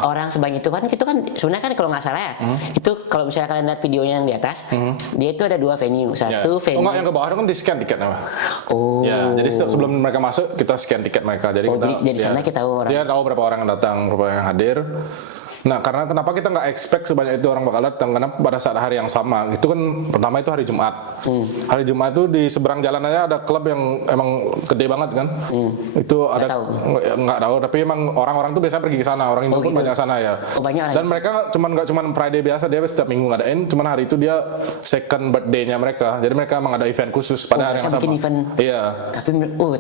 orang sebanyak itu kan? Itu kan sebenarnya kan kalau nggak salah ya, itu kalau misalnya kalian lihat videonya yang di atas, dia itu ada 2 venue. Satu venue. Yang ke bawah kan di scan tiketnya. Ya, jadi sebelum mereka masuk kita scan tiket mereka. Jadi di sana kita tahu orang. Dia tahu berapa orang yang datang, berapa yang hadir. Nah, karena kenapa kita nggak expect sebanyak itu orang bakal datang? Karena pada saat hari yang sama, itu kan pertama itu hari Jumat. Hari Jumat itu di seberang jalan aja ada klub yang emang gede banget kan. Itu ada nggak tahu, tapi emang orang-orang tuh biasanya pergi ke sana. Orang Indo pun banyak sana ya. Dan mereka nggak cuman Friday biasa, dia setiap minggu ngadain. Cuman hari itu dia second birthday-nya mereka. Jadi mereka emang ada event khusus pada hari yang sama. Iya.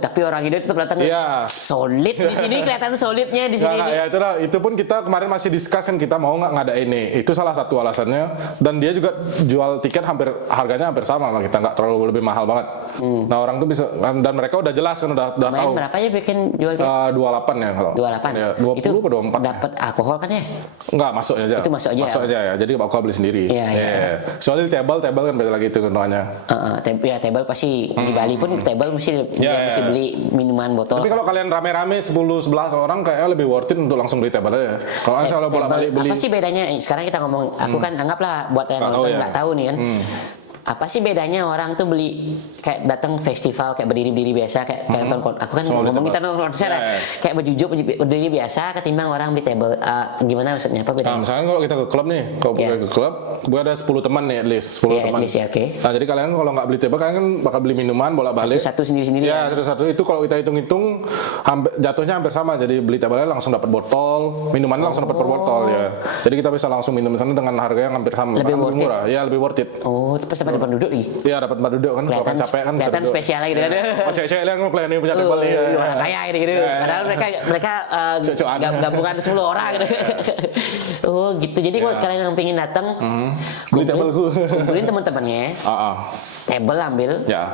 Tapi orang Indo tetap datang. Iya. Solid di sini, kelihatan solidnya di sini. Ya itu pun kita kemarin masih discuss kan kita mau nggak ngadain ini. Itu salah satu alasannya. Dan dia juga jual tiket harganya hampir sama sama kita, nggak terlalu lebih mahal banget. Nah orang tuh bisa, dan mereka udah jelas kan udah tahu. Berapa aja bikin jual tiket? 28 ya kalau. 28. Ya, 20 itu ke 24. Dapat alkohol kan ya? Enggak, masuk aja. Itu masuk aja ya. Jadi aku beli sendiri. Iya. Soalnya di table kan beda lagi itu keuntungannya. Table pasti di Bali pun table mesti mesti beli minuman botol. Tapi kalau kalian rame-rame 10-11 orang kayaknya lebih worth it untuk langsung beli table aja. Kalau misalnya bolak-balik beli. Apa sih bedanya? Sekarang kita ngomong, aku kan anggaplah buat yang nonton nggak tahu nih kan. Apa sih bedanya orang tuh beli kayak datang festival kayak berdiri biasa kayak nonton, aku kan ngomong kita nonton konser kayak berjujuk berdiri biasa ketimbang orang beli table. Gimana maksudnya, apa bedanya? Nah, misalkan kalau kita ke klub nih, kalau ke klub, gue ada 10 teman nih, at least 10 teman. Okay. Nah, jadi kalian kalau nggak beli table, kalian kan bakal beli minuman bolak-balik. Satu sendiri-sendiri. Ya, satu-satu itu kalau kita hitung-hitung jatuhnya hampir sama. Jadi beli table langsung dapat botol, minumannya langsung dapat per botol ya. Jadi kita bisa langsung minum di sana dengan harga yang hampir sama. Lebih murah. Ya, lebih worth it. Oh, terus dapat depan duduk lagi. Iya, dapat tempat duduk kan. Kalau capek kan kelihatan spesial lagi kan. Oh, cewek-cewek lihat kalian ini punya table nih. Orang kaya ini gitu. Padahal mereka gabungan 10 orang gitu. Oh, gitu. Jadi kalau kalian yang pengen datang, kumpulin teman-temannya. Table ambil. Ya.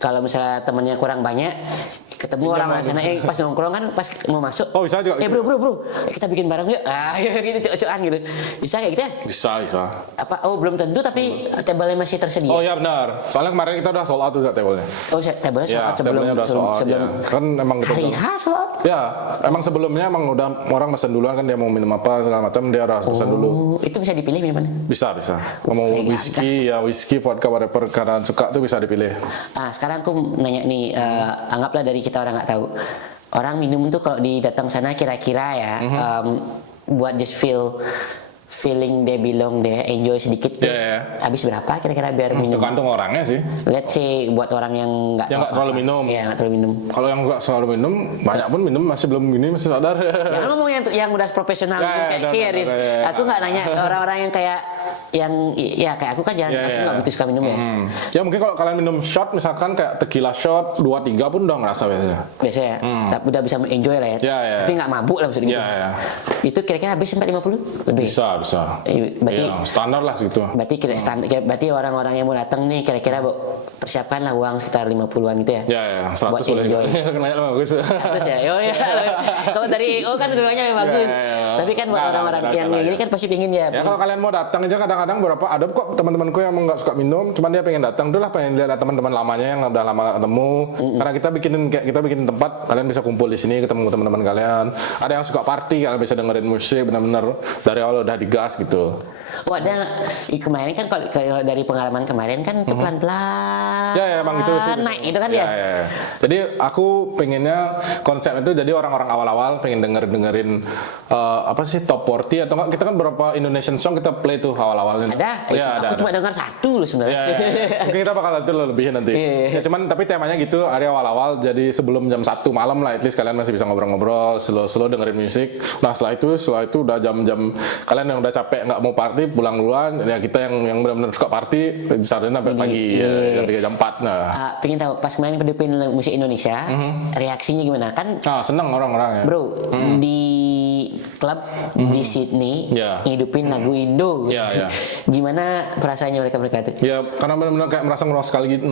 Kalau misalnya temannya kurang banyak, ketemu orang sana pas nongkrong kan pas mau masuk. Oh, bisa juga. Bro, kita bikin bareng yuk. Gitu cocok-cocokan gitu. Bisa kayak gitu ya? Bisa. Apa? Oh, belum tentu tapi table-nya masih tersedia. Oh, ya benar. Soalnya kemarin kita udah sold out juga table-nya. Oh, table-nya sold out sebelum kan emang gitu. Hari H sold out. Ya, emang sebelumnya emang udah orang mesen duluan kan, dia mau minum apa segala macam dia harus pesen dulu. Itu bisa dipilih minumannya? Bisa. Mau whisky, vodka, whatever kalian suka tuh bisa dipilih. Sekarang aku nanya nih, anggaplah dari kita orang nggak tahu. Orang minum tuh kalau datang sana kira-kira ya, buat just feeling they belong there, enjoy sedikit tuh. Habis berapa kira-kira biar minum? Tergantung orangnya sih. Let's say buat orang yang nggak terlalu minum. Iya, nggak terlalu minum. Kalau yang nggak selalu minum, banyak pun minum masih belum gini masih sadar. Jangan ngomong yang udah profesional kayak Kiris. Aku nggak nanya orang-orang yang kayak kayak aku kan jarang, aku nggak begitu suka minum ya. Ya mungkin kalau kalian minum shot misalkan kayak tequila shot 2-3 pun udah ngerasa biasanya. Biasanya, tapi udah bisa enjoy lah ya. Tapi nggak mabuk lah maksudnya. Itu kira-kira habis sampai 50 lebih. Bisa. Berarti standar lah segitu. Berarti orang-orang yang mau datang nih kira-kira persiapkanlah uang sekitar 50-an gitu ya. Ya, 100 buat boleh. enjoy. Kenanya bagus. 100 ya. Oh ya. Kalau dari kan dulunya bagus. Tapi kan buat orang-orang yang ini kan pasti pingin ya. Ya kalau kalian mau datang aja kadang-kadang ada kok teman-temanku yang nggak suka minum, cuman dia pengen datang dulu lah, pengen lihat teman-teman lamanya yang udah lama gak ketemu. Karena kita bikin tempat kalian bisa kumpul di sini ketemu teman-teman kalian. Ada yang suka party, kalian bisa dengerin musik benar-benar dari awal udah digas gitu. Oh ada kemarin kan kalau dari pengalaman kemarin kan itu pelan-pelan. Ya emang itu sih. Naik itu kan ya. Jadi aku pengennya konsep itu jadi orang-orang awal-awal pengen dengerin apa sih top 40 atau enggak, kita kan beberapa Indonesian song kita play tuh awal-awalnya. Aku cuma dengar satu loh sebenarnya. Mungkin kita bakal nanti lebihin nanti. Ya cuman tapi temanya gitu hari awal-awal, jadi sebelum jam 1 malam lah at least kalian masih bisa ngobrol-ngobrol, slow dengerin musik. Nah setelah itu udah jam-jam kalian yang udah capek nggak mau party pulang duluan, ya kita yang benar-benar suka party bisa sampai pagi jam 3 jam 4. Nah, pengen tahu pas kemarin pendukung musik Indonesia reaksinya gimana kan? Seneng orang-orang ya. Bro, di klub di Sydney ngidupin lagu Indo. Gimana perasaannya mereka itu? Ya karena benar-benar kayak merasa nostalgia.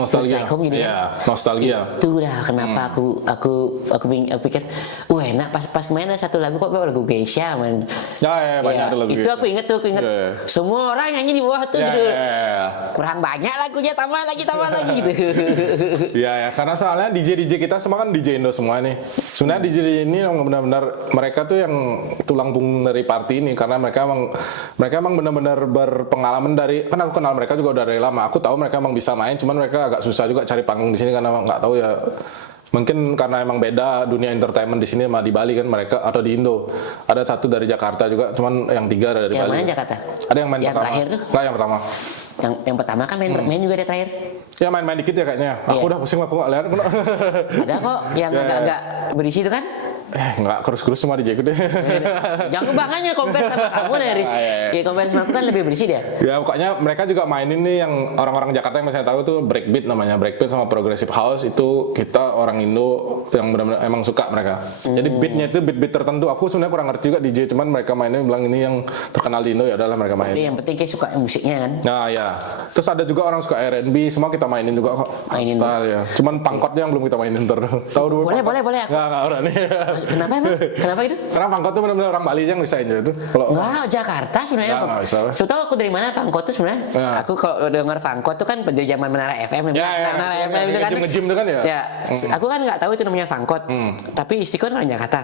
Nostalgia. Itu dah kenapa aku pikir enak pas kemarin ada satu lagu kok lagu Geisha man. Banyak ada lagu. Itu aku inget semua orang nyanyi di bawah tuh gitu. Kurang banyak lagunya, tambah lagi gitu. Ya karena soalnya DJ kita semua kan DJ Indo semua nih. Sebenarnya DJ ini yang benar-benar mereka tuh yang tulang punggung dari party ini, karena mereka emang benar-benar berpengalaman dari, kan aku kenal mereka juga udah dari lama. Aku tahu mereka emang bisa main, cuman mereka agak susah juga cari panggung di sini karena nggak tahu ya. Mungkin karena emang beda dunia entertainment di sini sama di Bali kan mereka, atau di Indo. Ada satu dari Jakarta juga, cuman yang 3 dari Bali. Yang mana Jakarta? Ada yang main yang pertama. Terakhir tuh? Nggak, yang pertama. Yang pertama kan main juga dia terakhir. Ya main dikit ya kayaknya. Aku udah pusing, aku nggak lihat. Ada kok yang agak-agak berisi itu kan? Nggak kurus-kurus cuma DJ ku deh. Jangan banget compare sama kamu nih, Riz. Ya compare sama aku kan lebih bersih dia. Ya pokoknya mereka juga mainin nih yang orang-orang Jakarta yang misalnya tahu tuh breakbeat namanya. Breakbeat sama progressive house itu kita orang Indo yang benar-benar emang suka mereka. Jadi beatnya itu beat-beat tertentu. Aku sebenarnya kurang ngerti juga DJ, cuman mereka mainnya bilang ini yang terkenal di Indo, ya adalah mereka main. Tapi yang penting kayak suka musiknya kan. Nah ya. Terus ada juga orang suka R&B, semua kita mainin juga kok. Mainin. Style ya. Cuman pangkotnya yang belum kita mainin tahu dulu. Boleh. Nggak udah nih. Kenapa emang? Kenapa itu? Karena pangkot tuh benar-benar orang Bali aja yang bisa itu. Kalau Enggak, Jakarta sebenarnya. Nggak bisa. Tahu aku dari mana Fangkot tuh sebenarnya? Ya. Aku kalau dengar Fangkot tuh kan dari zaman Menara FM. Menara FM itu kan. Nge-gym itu kan ya? Ya, aku kan nggak tahu itu namanya Fangkot. Tapi istriku kan orang Jakarta.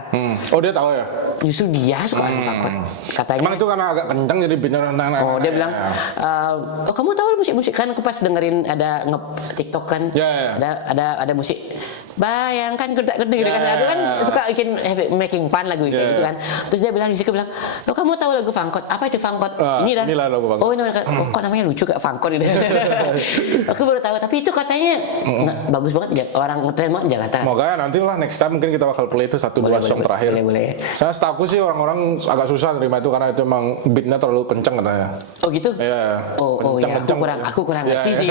Oh dia tahu ya? Justru dia suka dengan Fangkot. Katanya. Emang itu karena agak kencang jadi beatnya. Oh dia bilang, oh kamu tahu musik-musik kan? Aku pas dengerin ada TikTok kan, Ya. ada musik. Bayangkan gitu kan aku kan suka bikin making fun lagu kayak gitu kan. Terus dia bilang, bilang, lo kamu tahu lagu Fangkot? Apa itu Fangkot? Inilah lagu Fangkot. Oh ini kok namanya lucu kayak Fangkot ini. Aku baru tahu, tapi itu katanya bagus banget orang ngetren banget di Jakarta. Semoga ya nanti lah next time mungkin kita bakal play itu 1-2 song terakhir. Boleh. Saya setahu sih orang-orang agak susah terima itu karena itu emang beatnya terlalu kencang katanya. Oh gitu? Iya. Oh ya, aku kurang ngerti sih.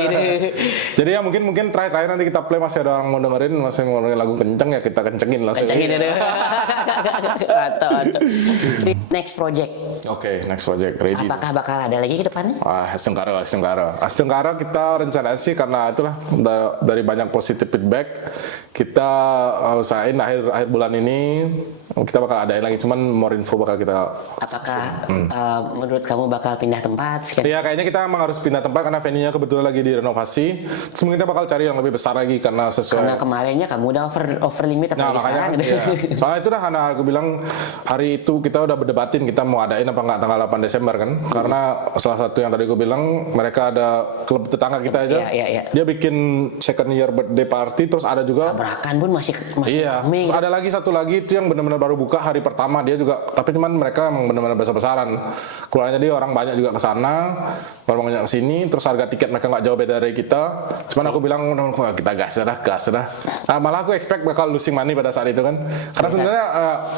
Jadi ya mungkin try nanti kita play, masih ada orang mau dengerin, masih mau dengerin lagu kenceng ya kita kencengin lah. Kencengin deh. Next project. Oke, next project ready. Apakah bakal ada lagi ke depannya? Astungkara kita rencana sih karena itulah dari banyak positif feedback kita usahain akhir bulan ini kita bakal adain lagi, cuman more info bakal kita. Apakah menurut kamu bakal pindah tempat? Iya kayaknya kita emang harus pindah tempat karena venue-nya kebetulan lagi direnovasi. Terus mungkin kita bakal cari yang lebih besar lagi karena sesuai. Karena kemarinnya kamu udah over limit apalagi sekarang. Iya. Soalnya itu dah karena aku bilang hari itu kita udah berdebatin kita mau adain apa nggak tanggal 8 Desember kan. Karena salah satu yang tadi aku bilang mereka ada klub tetangga kita aja. Iya. Dia bikin second year birthday party, terus ada juga tabrakan pun masih iya. Rame, Terus ada lagi satu lagi itu yang benar-benar baru buka hari pertama, dia juga tapi cuman mereka emang benar-benar besar-besaran. Keluarnya dia orang banyak juga ke sana, orang banyak ke sini, terus harga tiket mereka nggak jauh beda dari kita. Cuman aku bilang kita gas dah. Nah, malah aku expect bakal losing money pada saat itu kan. Karena sebenarnya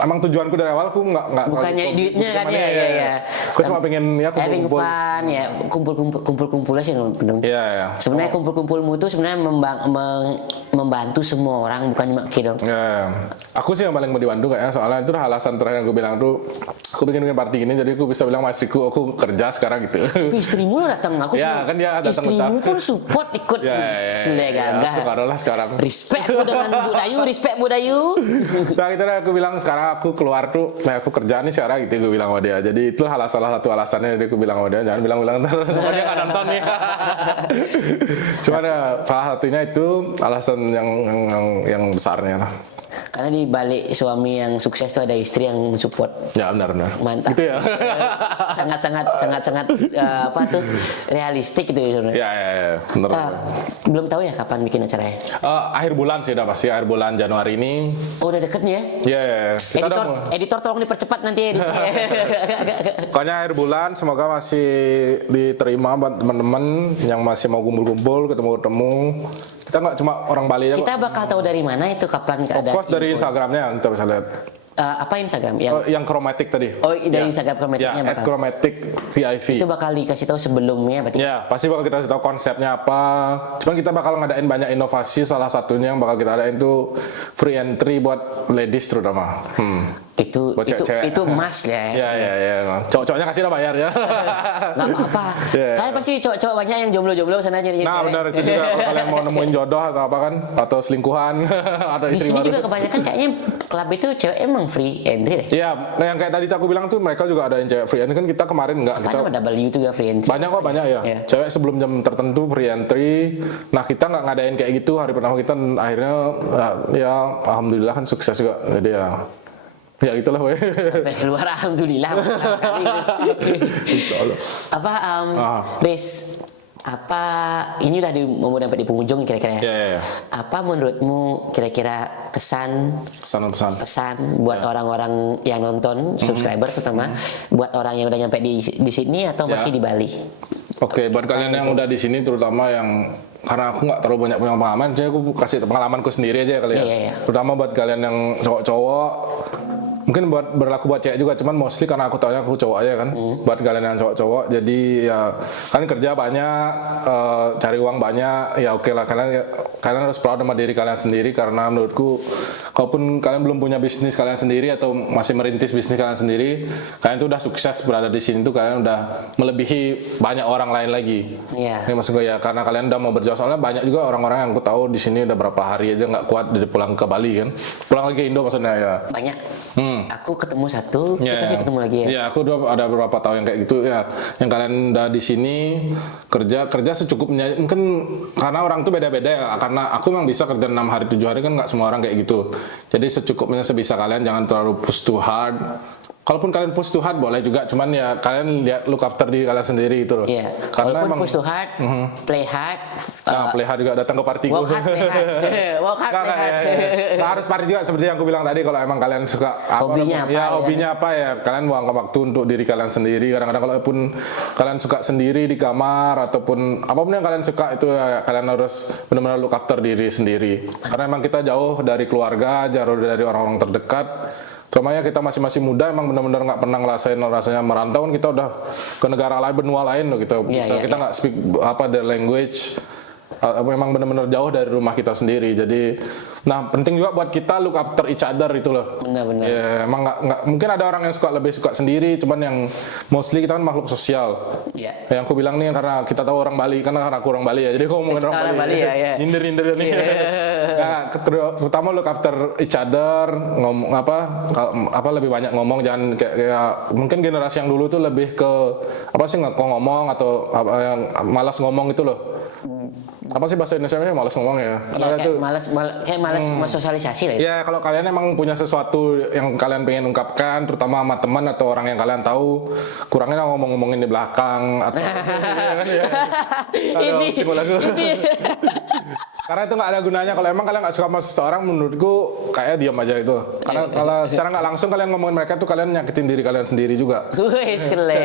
emang tujuanku dari awal aku nggak bukannya duitnya kan ya. Aku cuma pengen ya kumpul fun ya, kumpul aja sih benar. Iya. Sebenarnya kumpul-kumpulmu tuh sebenarnya membantu semua orang, bukan cuma kita dong. Ya, aku sih yang paling mau dibantu kayaknya, soalnya itu alasan terakhir yang gue bilang tuh aku bikin party gini jadi aku bisa bilang istriku aku kerja sekarang gitu. Tapi istrimu lo datang, aku sih. Ya kan dia datang. Istrimu pun support ikut. Gagah. Sekarang sekarang. Respect dengan Bu Dayu. Nah itu aku bilang sekarang aku keluar tuh, aku kerja nih sekarang gitu gue bilang sama dia. Jadi itu salah satu alasannya jadi aku bilang sama dia jangan bilang ntar dia nggak nonton nih. Cuma salah satunya itu alasan yang besarnya lah. Karena di balik suami yang sukses itu ada istri yang mensupport. Ya benar. Mantap. Gitu ya. sangat apa tuh realistik gitu sebenarnya. Ya benar. Belum tahu ya kapan bikin acaranya. Akhir bulan sih udah pasti akhir bulan Januari ini. Oh udah deket nih ya? Iya. Editor tolong dipercepat nanti editornya. Pokoknya akhir bulan semoga masih diterima buat teman-teman yang masih mau kumpul-kumpul ketemu. Kita nggak cuma orang Bali aja. Kita bakal tahu dari mana itu kapan ada. Of course dari Instagramnya kita bisa lihat. Apa Instagram yang Chromatic tadi? Oh dari Instagram Chromaticnya bakal. Chromatic VIP. Itu bakal dikasih tahu sebelumnya berarti. Ya pasti bakal kita kasih tahu konsepnya apa. Cuman kita bakal ngadain banyak inovasi. Salah satunya yang bakal kita adain itu free entry buat ladies terutama. Itu emas ya. Iya. Cowok-cowoknya kasih lah bayar ya. Nggak apa-apa. Kalian pasti cowok-cowok banyak yang jomblo-jomblo sana nyari. Nah benar itu juga kalau kalian mau nemuin jodoh atau apa kan, atau selingkuhan atau di istri sini baru. juga kebanyakan kayaknya klub itu cewek emang free entry deh. Iya, yang kayak tadi aku bilang tuh mereka juga ada yang cewek free entry kan, kita kemarin enggak. Apa nama W itu juga free entry? Banyak ya. Cewek sebelum jam tertentu free entry. Nah kita nggak ngadain kayak gitu hari pertama kita, akhirnya ya alhamdulillah kan sukses juga. Jadi ya gitulah weh. Sampai keluar alhamdulillah. Insyaallah. Riz, apa ini udah mau sampai di penghujung kira-kira ya? Iya. Apa menurutmu kira-kira pesan buat orang-orang yang nonton, subscriber terutama, buat orang yang udah nyampe di sini atau masih di Bali? Oke, buat kalian yang udah di sini, terutama yang karena aku nggak terlalu banyak punya pengalaman, jadi aku kasih pengalamanku sendiri aja kali ya. Iya. Terutama buat kalian yang cowok-cowok, mungkin berlaku buat cewek juga, cuman mostly karena aku taunya aku cowok aja kan. Buat kalian yang cowok-cowok, jadi ya kalian kerja banyak, cari uang banyak, ya oke lah, kalian harus proud sama diri kalian sendiri, karena menurutku kalaupun kalian belum punya bisnis kalian sendiri atau masih merintis bisnis kalian sendiri, kalian tuh udah sukses berada di sini tuh, kalian udah melebihi banyak orang lain lagi. Iya. Ini maksud gue ya, karena kalian udah mau berjauh, soalnya banyak juga orang-orang yang aku tahu di sini udah berapa hari aja nggak kuat jadi pulang ke Bali kan, pulang lagi ke Indo maksudnya ya. Banyak. Aku ketemu satu, Ya, kita sih ketemu lagi ya. Ya, aku udah ada beberapa tahun yang kayak gitu ya. Yang kalian udah di sini kerja secukupnya. Mungkin karena orang tuh beda-beda ya. Karena aku memang bisa kerja 6 hari 7 hari kan nggak semua orang kayak gitu. Jadi secukupnya sebisa kalian, jangan terlalu push too hard. Kalaupun kalian push too hard boleh juga, cuman ya kalian lihat look after diri kalian sendiri gitu loh. Iya. Karena Walaupun emang push too hard, play hard. play hard juga datang ke partiku. Work hard, play hard. Work hard, play hard. Nggak harus party juga seperti yang aku bilang tadi. Kalau emang kalian suka Hobinya apa ya? hobinya apa ya, kalian luangkan waktu untuk diri kalian sendiri. Kadang-kadang kalaupun kalian suka sendiri di kamar ataupun apapun yang kalian suka itu ya, kalian harus benar-benar look after diri sendiri. Karena emang kita jauh dari keluarga, jauh dari orang-orang terdekat. Terutama kita masih muda, emang benar-benar nggak pernah ngerasain rasanya merantau kan. Kita udah ke negara lain, benua lain loh, kita kita nggak speak their language. Memang benar-benar jauh dari rumah kita sendiri. Jadi, nah penting juga buat kita look after each other itu loh. Benar-benar. Ya, emang nggak mungkin ada orang yang lebih suka sendiri, cuman yang mostly kita kan makhluk sosial. Iya. Yang aku bilang nih karena kita tahu orang Bali, karena aku orang Bali ya. Jadi aku ngomongin orang Bali ya. Nyindir nih. Nah, terutama look after each other, ngomong apa lebih banyak ngomong, jangan kayak mungkin generasi yang dulu tuh lebih ke apa sih ngomong atau yang malas ngomong itu loh. Apa sih bahasa Indonesia malas ngomong ya? Ya, kayak malas sosialisasi lah. Ya kalau kalian emang punya sesuatu yang kalian pengen ungkapkan, terutama sama teman atau orang yang kalian tahu, kurangnya ngomongin di belakang atau Ini. Karena itu nggak ada gunanya. Kalau emang kalian nggak suka sama seseorang, menurutku kayak diam aja itu. Karena kalau secara nggak langsung kalian ngomongin mereka tuh, kalian nyakitin diri kalian sendiri juga. Wih, keren.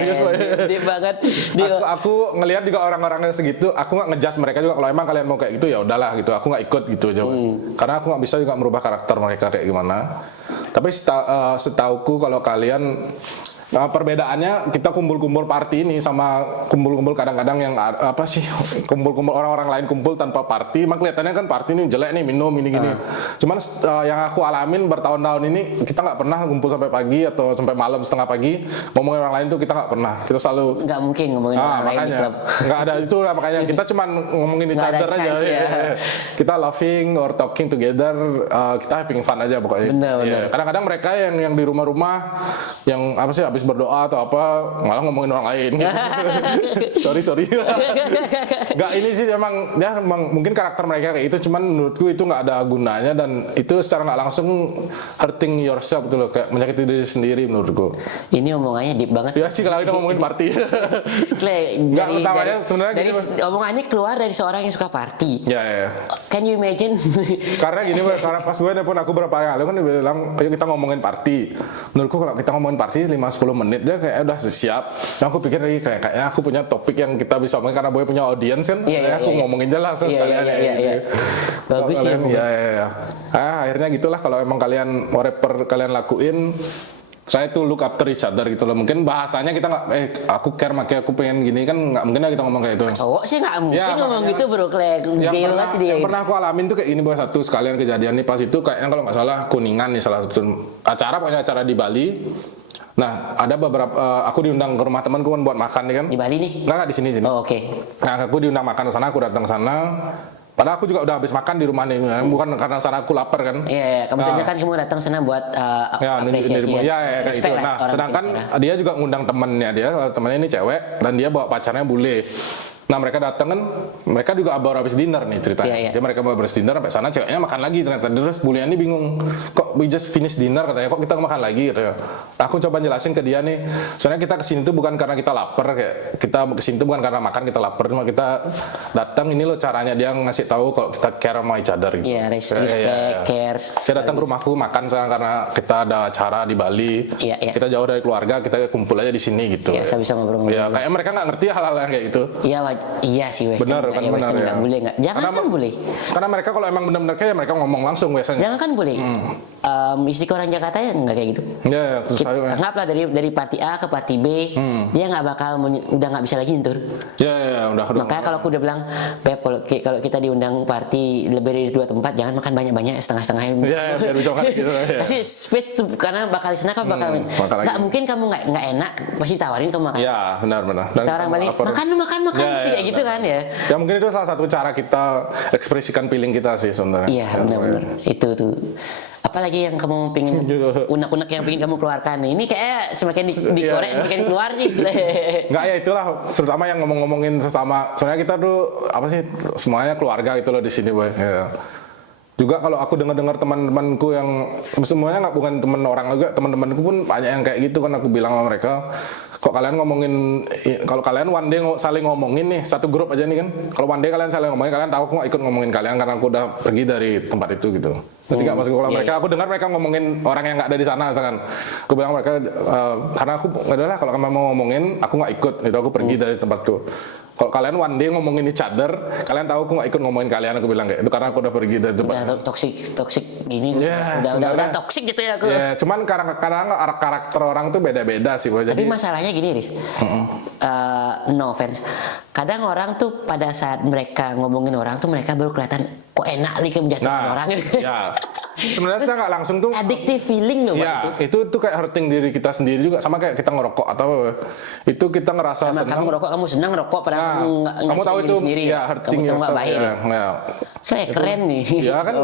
Dia banget. Aku ngelihat juga orang-orangnya segitu, aku nggak ngejudge mereka juga. Kalau emang kalian mau kayak gitu ya udahlah gitu, aku nggak ikut gitu aja. Karena aku nggak bisa juga merubah karakter mereka kayak gimana. Tapi setauku kalau kalian perbedaannya, kita kumpul-kumpul party ini sama kumpul-kumpul kadang-kadang yang apa sih, kumpul-kumpul orang-orang lain kumpul tanpa party, emang kelihatannya kan party ini jelek nih, minum ini gini. Cuman yang aku alamin bertahun-tahun ini, kita nggak pernah kumpul sampai pagi atau sampai malam setengah pagi ngomongin orang lain tuh, kita nggak pernah. Kita selalu nggak mungkin ngomongin orang lain di klub. Nggak ada itu lah, makanya kita cuman ngomongin each other aja. Ya. Kita laughing or talking together, kita having fun aja pokoknya. Benar. Kadang-kadang mereka yang di rumah-rumah yang apa sih habis berdoa atau apa malah ngomongin orang lain gitu. sorry nggak, ini sih emang mungkin karakter mereka kayak itu, cuman menurutku itu nggak ada gunanya dan itu secara nggak langsung hurting yourself gitu loh, kayak menyakiti diri sendiri menurutku. Ini omongannya deep banget ya sih kalau kita ngomongin party. dari omongannya keluar dari seorang yang suka party. Ya. Can you imagine? Karena gini, karena pas gue nelfon aku berapa kali kan dia bilang ayo kita ngomongin party. Menurutku kalau kita ngomongin party 5-10 menit dia kayak udah siap. Yang aku pikir lagi kayaknya aku punya topik yang kita bisa ngomongin karena Boy punya audience kan. Aku ngomongin jelas sekalian gitu. Bagus sih. Ya. Akhirnya gitulah, kalau emang kalian mau rapper kalian lakuin, saya tuh look after each other gitu loh. Mungkin bahasanya kita nggak, aku care makanya aku pengen gini kan, nggak mungkin lah kita ngomong kayak itu. Cowok sih nggak mungkin ngomong gitu bro, yang pernah aku alamin tuh kayak ini, bahwa satu sekalian kejadian nih pas itu kayaknya kalau nggak salah Kuningan nih, salah satu acara di Bali. Nah, ada beberapa aku diundang ke rumah temanku kan buat makan nih kan. Di Bali nih? Nggak di sini. Oh, oke. Nah, aku diundang makan ke sana, aku datang ke sana. Padahal aku juga udah habis makan di rumah nih, bukan karena sana aku lapar kan. Iya. Maksudnya kan kamu datang sana buat apresiasi. Kayak itu. Nah, sedangkan dia juga ngundang temennya dia, temennya ini cewek dan dia bawa pacarnya bule. Nah mereka datang kan, mereka juga baru habis dinner nih ceritanya. Iya, iya. Jadi mereka baru habis dinner sampai sana ceweknya makan lagi ternyata. Terus bulian ini bingung, kok we just finish dinner katanya, kok kita makan lagi katanya. Aku coba jelasin ke dia nih, soalnya kita kesini tuh bukan karena kita lapar, kayak kita kesini tuh bukan karena makan kita lapar, cuma kita datang ini loh caranya dia ngasih tahu kalau kita care sama each other gitu. Iya, respect, care. Saya datang ke rumahku makan sekarang karena kita ada acara di Bali. Iya, iya. Kita jauh dari keluarga, kita kumpul aja di sini gitu. Iya, saya bisa ngobrol-ngobrol. Ya, kayak mereka nggak ngerti hal-hal yang kayak gitu. Iya sih Western. Benar kan, ya, benar Western ya. nggak boleh nggak. Jangan Karena kan boleh. Karena mereka kalau emang benar-benar kayak mereka ngomong langsung biasanya. Jangan kan boleh. Istriku orang Jakarta ya nggak kayak gitu. Ya, terus Anggaplah dari party A ke party B, dia nggak bakal udah nggak bisa lagi nyentur. ya, udah. Makanya kalau aku udah bilang, Beb, kalau kita diundang party lebih dari 2 tempat, jangan makan banyak-banyak, setengah-setengah. Ya, biar bisa makan gitu. Ya. Kasih space tuh, karena bakal di sana kan bakal nggak mungkin kamu nggak enak, pasti tawarin kamu makan. Ya, benar. Dan Kita orang Bali, makan sih kayak gitu kan ya. Ya mungkin itu salah satu cara kita ekspresikan feeling kita sih sebenarnya. Iya, benar-benar. Itu tuh. Apalagi yang kamu pingin, unek-unek yang pingin kamu keluarkan. Ini kayak semakin dikorek, semakin keluar sih. Enggak ya itulah, terutama yang ngomongin sesama. Soalnya kita tuh apa sih semuanya keluarga gitu loh di sini, boy. Ya. Juga kalau aku dengar teman-temanku yang semuanya nggak bukan teman orang juga, teman-temanku pun banyak yang kayak gitu kan, aku bilang sama mereka, kok kalian ngomongin, kalau kalian one day saling ngomongin nih satu grup aja nih kan, kalau one day kalian saling ngomongin, kalian tahu aku nggak ikut ngomongin kalian karena aku udah pergi dari tempat itu gitu. Jadi nggak maksud kalau mereka, aku dengar mereka ngomongin orang yang nggak ada di sana, misalkan aku bilang mereka karena aku adalah kalau kalian mau ngomongin, aku nggak ikut, itu aku pergi dari tempatku. Kalau kalian one day ngomongin each other, kalian tahu aku nggak ikut ngomongin kalian, aku bilang kayak itu karena aku udah pergi dari tempat. Udah toxic gini, Yeah, udah toxic gitu ya aku. Ya, cuman kadang-kadang karakter orang tuh beda-beda sih, boy. Tapi Jadi masalahnya gini, Riz. No offense. Kadang orang tuh pada saat mereka ngomongin orang tuh mereka baru kelihatan kok enak nih menjatuhkan orang. ya. Sebenarnya saya nggak langsung tuh. Addictive feeling loh. Ya, itu tuh kayak hurting diri kita sendiri juga, sama kayak kita ngerokok atau itu kita ngerasa Sama senang. kamu ngerokok, kamu senang ngerokok padahal Kamu tahu itu sendiri, ya hurting kamu nggak baik. ya. Saya keren nih. Ya kan,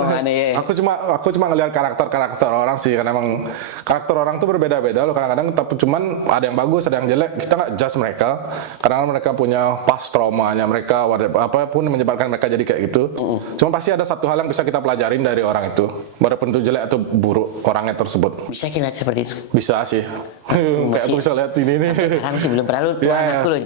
aku cuma ngelihat karakter orang sih, karena emang karakter orang tuh berbeda-beda loh kadang-kadang, tapi cuman ada yang bagus, ada yang jelek, kita nggak judge mereka, karena mereka punya past traumanya mereka, apapun menyebabkan mereka jadi kayak gitu. Cuma pasti ada satu hal yang bisa kita pelajarin dari orang itu, walaupun itu jelek atau buruk orangnya tersebut. Bisa kita lihat seperti itu. Bisa sih. Kayak aku bisa lihat ini nih. Karena masih belum pernah lu tuan aku loh,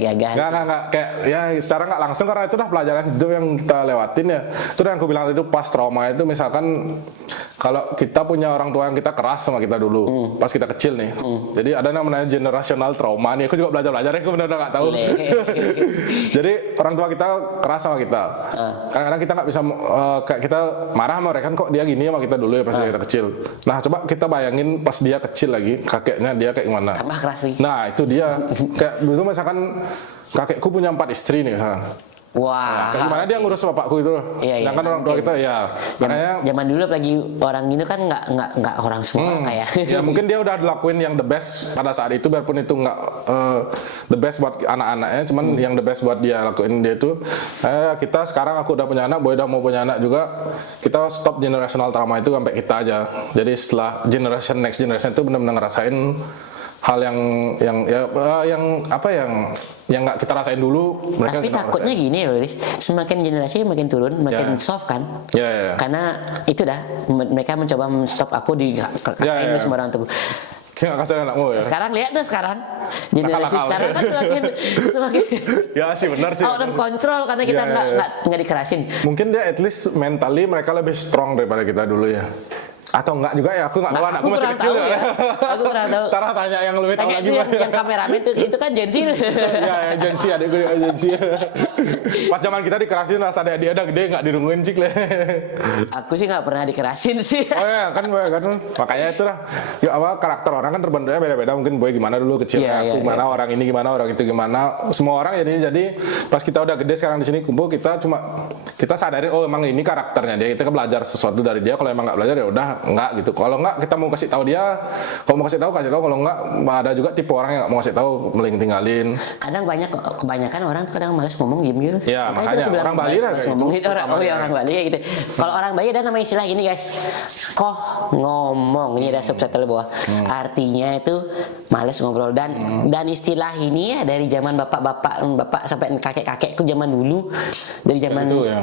gagal. Nggak, kayak ya secara nggak langsung, karena itu dah pelajaran hidup yang kita lewatin ya. Itu yang aku bilang itu pas trauma itu, misalkan kalau kita punya orang tua yang kita keras sama kita dulu pas kita kecil nih. Jadi ada namanya generational trauma nih. Aku juga belajar aku benar-benar nggak tahu. Jadi orang tua kita keras sama kita. Kadang-kadang kita nggak bisa kayak kita marah sama mereka, kok dia gini sama kita dulu ya pas kita kecil. Nah coba kita bayangin pas dia kecil lagi, kakeknya dia kayak gimana. Tambah keras lagi. Nah itu dia. Kayak dulu misalkan kakekku punya 4 istri nih misalkan. Wah. Kayak gimana dia ngurus bapakku itu loh. Sedangkan orang tua kita ya. Makanya zaman dulu lagi orang itu kan nggak orang semua kayak. Ya mungkin dia udah lakuin yang the best pada saat itu, biarpun itu nggak the best buat anak-anaknya, cuman yang the best buat dia lakuin dia itu. Kita sekarang aku udah punya anak, Boy udah mau punya anak juga. Kita stop generational trauma itu sampai kita aja. Jadi setelah next generation itu benar-benar ngerasain hal yang nggak kita rasain dulu. Tapi takutnya gini loh, Riz, semakin generasi makin turun, makin soft kan? Karena itu dah mereka mencoba menstop aku di kasarin semua orang tuh. Kayak nggak kasih anakmu ya. Sekarang lihat tuh generasi sekarang kan semakin ya sih benar sih. Out of control karena kita nggak dikerasin. Mungkin dia at least mentally mereka lebih strong daripada kita dulu ya. Atau enggak juga ya, aku nggak tahu, anakku masih kecil ya. Aku kurang tahu. Ntar tanya yang lebih tahu lagi. Yang kameramen itu kan Gen Z. Ya Gen Z, adikku Gen Z. Pas zaman kita dikerasin, pas ada dia udah gede nggak dirungguin cik le. Aku sih nggak pernah dikerasin sih. Oh ya kan makanya itu lah. Ya karakter orang kan terbentuknya beda-beda. Mungkin Boy gimana dulu kecilnya, aku gimana, orang ini gimana, orang itu gimana. Semua orang jadi pas kita udah gede sekarang di sini kumpul, kita sadarin oh emang ini karakternya dia. Kita belajar sesuatu dari dia. Kalau emang nggak belajar ya udah enggak gitu. Kalau enggak kita mau kasih tahu dia, kalau mau kasih tahu, kalau enggak ada juga tipe orang yang enggak mau kasih tahu, mending tinggalin. Kadang kebanyakan orang tuh kadang malas ngomong, diem gitu. Ya, makanya orang Bali lah kayak ngomong gitu. gitu. Orang Bali kayak gitu. Kalau orang Bali ada nama istilah gini guys, koh ngomong, ini ada subtitle bawah. Artinya itu malas ngobrol, dan istilah ini ya dari zaman bapak sampai kakek-kakek itu zaman dulu, dari zaman Itu ya.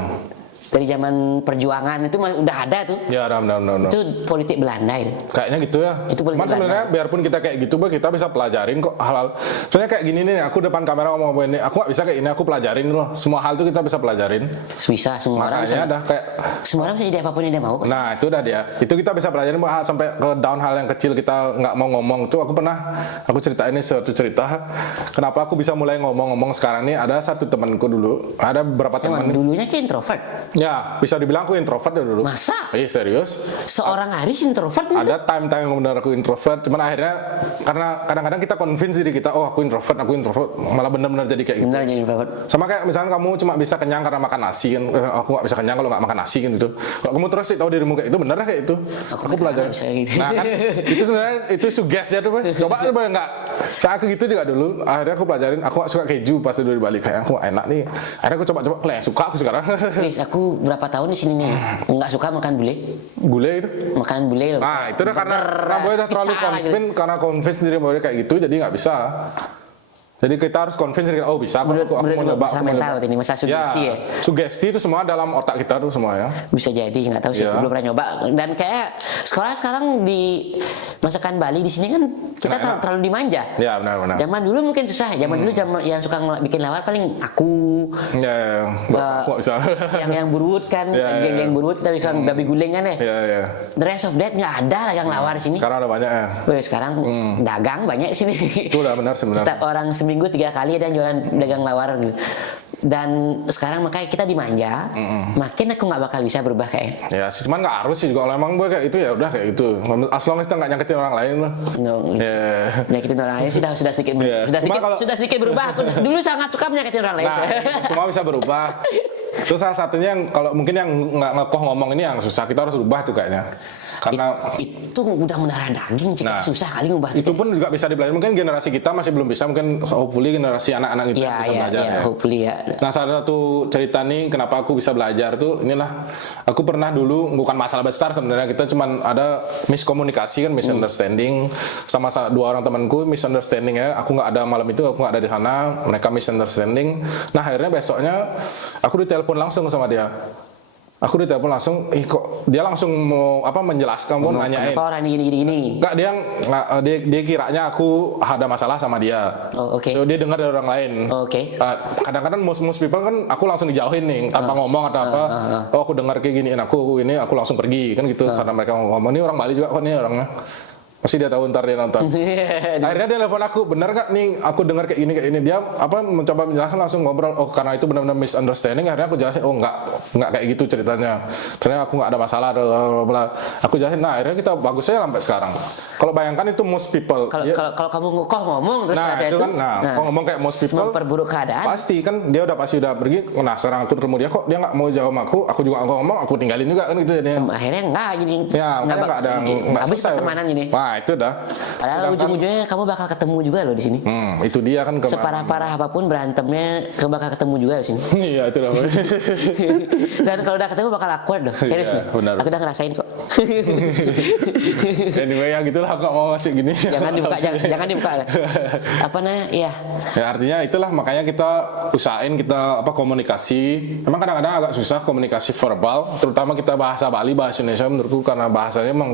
dari zaman perjuangan itu udah ada tuh. Ya, benar. Itu politik Belanda itu. Kayaknya gitu ya. Itu politik Cuman sebenarnya biarpun kita kayak gitu, kita bisa pelajarin kok hal-hal. Soalnya kayak gini nih, aku depan kamera ngomong ini, aku nggak bisa kayak ini, aku pelajarin loh. Semua hal tuh kita bisa pelajarin. Bisa semua orang bisa. Makanya ada kayak Semua orang bisa jadi apapun yang dia mau. Nah itu udah dia. Itu kita bisa pelajarin sampai ke down hal yang kecil kita nggak mau ngomong. Tuh aku ceritain ini suatu cerita. Kenapa aku bisa mulai ngomong sekarang nih? Ada satu temanku dulu. Ada beberapa teman. Dulunya kayak introvert. Ya bisa dibilang aku introvert ya dulu. Masa? Serius? Seorang Aris introvert nih? Ada time yang benar aku introvert. Cuman akhirnya karena kadang-kadang kita convince diri kita, oh aku introvert, malah benar-benar jadi kayak gitu. Benar jadi introvert. Sama kayak misalnya kamu cuma bisa kenyang karena makan nasi kan, aku nggak bisa kenyang kalau nggak makan nasi kan gitu. Kalau kamu terus sih tahu dirimu kayak itu, bener kayak itu. Aku belajar. Gitu. Nah kan itu sebenarnya itu sugest ya tuh, coba nggak. Saya aku gitu juga dulu. Akhirnya aku pelajarin. Aku nggak suka keju pas dulu di Bali, kayak aku enak nih. Akhirnya aku coba suka aku sekarang. Please, aku berapa tahun di sini nih nggak suka makan bule. Gulai itu. Makanan bule loh. Nah itu udah karena boy udah terlalu convince, karena convince diri boy kayak gitu, jadi nggak bisa. Jadi kita harus convince diri, oh bisa aku mau nyoba. Masalah mental ini, masalah sugesti ya. Sugesti itu semua dalam otak kita tuh semua ya. Bisa jadi, nggak tahu sih, belum pernah nyoba. Dan kayak sekarang di masakan Bali di sini kan kita terlalu dimanja. Ya benar. Zaman dulu mungkin susah. Zaman dulu yang suka bikin lawar paling aku. Ya. Kok bisa? yang burut kan, yang burut kita bilang babi guling kan ya. Iya. The rest of that nggak ada lah yang lawar di sini. Sekarang ada banyak ya. Sekarang dagang banyak di sini. Itu udah benar sebenarnya. Setiap orang seminggu 3 kali ada yang jualan dagang lawar gitu. Dan sekarang makanya kita dimanja, makin aku nggak bakal bisa berubah kayak. Ya, cuman nggak harus sih, kalau emang gue kayak itu ya udah kayak gitu. As long as kita nggak nyakitin orang lain lah. Nyakitin orang lain sudah sedikit berubah. Aku dulu sangat suka menyakitin orang lain. Semua bisa berubah. Itu salah satunya yang kalau mungkin yang nggak ngekoh ngomong ini yang susah, kita harus ubah tuh kayaknya. Karena itu udah mendarah daging, susah kali ngubah itu pun juga bisa dipelajari. Mungkin generasi kita masih belum bisa, mungkin hopefully generasi anak-anak itu bisa belajar ya. Hopefully ya. Nah, salah satu cerita nih kenapa aku bisa belajar tuh inilah, aku pernah dulu, bukan masalah besar sebenarnya, kita cuman ada miskomunikasi kan, misunderstanding sama 2 orang temanku, misunderstanding ya. Aku nggak ada malam itu, aku nggak ada di sana, mereka misunderstanding. Nah akhirnya besoknya aku ditelepon langsung sama dia. Kok dia langsung mau menjelaskan, mau nanyain. Kenapa orang ini? Enggak, dia kiranya aku ada masalah sama dia. Oh, oke. So, dia dengar dari orang lain. Oke. Kadang-kadang most people kan aku langsung dijauhin nih tanpa ngomong atau apa. Oh, aku dengar kayak giniin aku langsung pergi kan gitu, karena mereka ngomong ini orang Bali juga kok nih orangnya. Pasti dia tahu, ntar dia nonton. Akhirnya dia telepon aku, bener gak nih aku dengar kayak gini. Dia mencoba menjelaskan, langsung ngobrol. Oh karena itu benar-benar misunderstanding. Akhirnya aku jelasin, oh enggak kayak gitu ceritanya. Ternyata aku nggak ada masalah. Aku jelasin. Nah akhirnya kita bagusnya sampai sekarang. Kalau bayangkan itu most people. Kalau kamu ngomong terus itu kan, kalau ngomong kayak most people, memperburuk keadaan. Pasti kan dia udah pergi. Nah sekarang aku ketemu dia, kok dia nggak mau jawab aku juga nggak ngomong, aku tinggalin juga kan gitu jadinya. Akhirnya enggak gini. Ya nggak ada. Habis pertemanan gini. Itu dah. Padahal ujung-ujungnya kamu bakal ketemu juga loh di sini. Itu dia kan. Separah-parah apapun berantemnya, kamu bakal ketemu juga di sini. Iya itu lah. Dan kalau udah ketemu bakal awkward loh, serius loh. Aku udah ngerasain kok. Anyway ya gitulah, aku mau ngasih gini. Jangan dibuka. Apa namanya? Iya. Ya artinya itulah, makanya kita usahain kita komunikasi. Memang kadang-kadang agak susah komunikasi verbal, terutama kita bahasa Bali, bahasa Indonesia menurutku karena bahasanya memang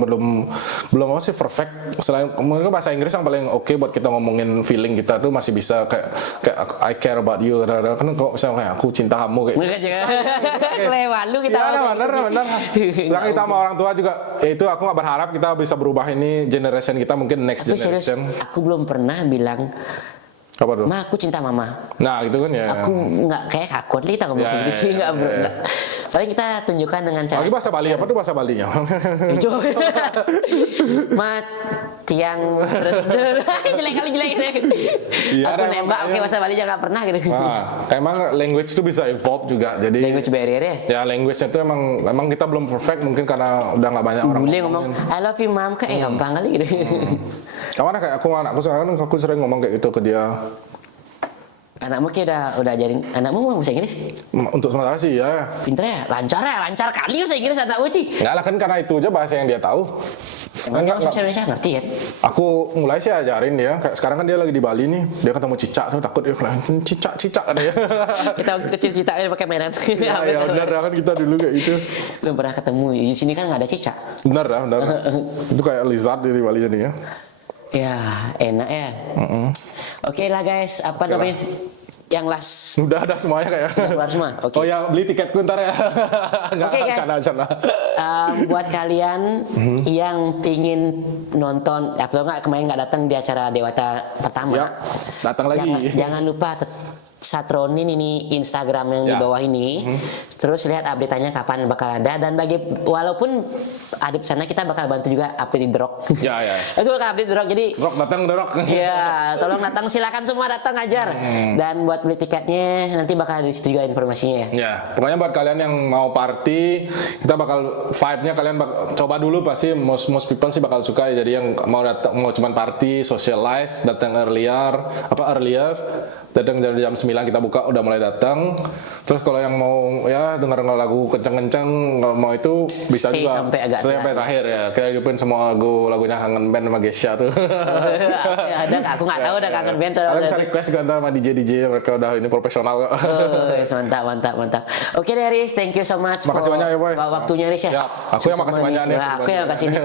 belum perfect. Selain menurutku bahasa Inggris yang paling oke buat kita ngomongin feeling kita tuh masih bisa kayak I care about you, kan kok misalnya kayak aku cinta kamu kayak. Kelewat lu kita. Iya benar. Sekarang kita sama orang tua juga. Itu aku nggak berharap kita bisa berubah ini generation kita, mungkin next generation. Serius, aku belum pernah bilang apa tuh? Ma, aku cinta mama. Nah gitu kan ya. Aku nggak kayak awkward kita ngomong gitu, nggak. Paling kita tunjukkan dengan cara Lagi bahasa Bali apa tuh bahasa Balinya? hijau. Mat tiang terus jelek kali jelek. Iya, Aku emang nembak pakai bahasa Bali nggak pernah gitu. Nah, emang language itu bisa evolve juga. Jadi Language barrier ya. ya language-nya itu emang kita belum perfect mungkin karena udah nggak banyak orang Bule ngomong I love you mom kayak gampang kali gitu. Kemana kayak anakku sekarang aku sering ngomong kayak gitu ke dia. Anakmu kayak udah ajarin anakmu ngomong bahasa Inggris. Untuk sementara sih ya. Pinter ya, lancar kali bahasa Inggris anakmu Ci. Enggak lah kan karena itu aja bahasa yang dia tahu. Emang dia bahasa Indonesia ngerti ya? Aku mulai sih ajarin dia. Kayak sekarang kan dia lagi di Bali nih. Dia ketemu cicak tuh takut dia bilang cicak katanya. Kita waktu kecil cicaknya pakai mainan. Ya benar kan kita dulu kayak gitu. Belum pernah ketemu. Di sini kan nggak ada cicak. Benar. Itu kayak lizard di Bali jadi ya. Ya, enak ya. Oke lah guys, apa namanya? Yang last Udah ada semuanya kayak. keluar semua. Oke. Oh ya beli tiketku ntar ya. Oke, guys. Canda. Buat kalian yang pingin nonton, atau nggak kemarin nggak datang di acara Dewata pertama, Yap, datang lagi. Jangan lupa satronin ini Instagram yang di Ya. bawah ini, terus lihat update-nya kapan bakal ada, dan walaupun ada di sana kita bakal bantu juga update di Drok. Ya. Itu bakal update di Drok, jadi Rock datang. ya tolong datang, silakan semua datang ajar. Dan buat beli tiketnya nanti bakal di situ juga informasinya ya. Ya, pokoknya buat kalian yang mau party, kita bakal vibe-nya kalian coba dulu pasti most people sih bakal suka ya. Jadi yang mau datang mau cuman party, socialize, datang earlier, datang dari jam 9 kita buka udah mulai datang. Terus kalau yang mau ya denger lagu kenceng-kenceng nggak mau itu bisa Stay juga sampai terakhir ya. Kita hidupin semua lagunya Kangen Band sama Gesha tuh. Ada aku nggak tahu udah kangen band. Kalian bisa request juga ntar sama DJ mereka udah ini profesional kok. Mantap. Oke deh Riz, thank you so much. Makasih banyak ya, Boy. Waktunya Riz ya. Ya, aku yang makasih banyak nih. Aku yang makasih nih.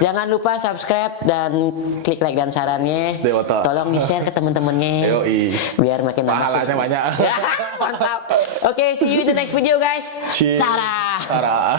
Jangan lupa subscribe dan klik like dan sarannya. Dewata. Tolong di-share ke teman-temannya. Yoi. Biar makin nambah. Pahalanya banyak. Mantap. Oke, see you in the next video guys. Cheers. Tara. Sarah.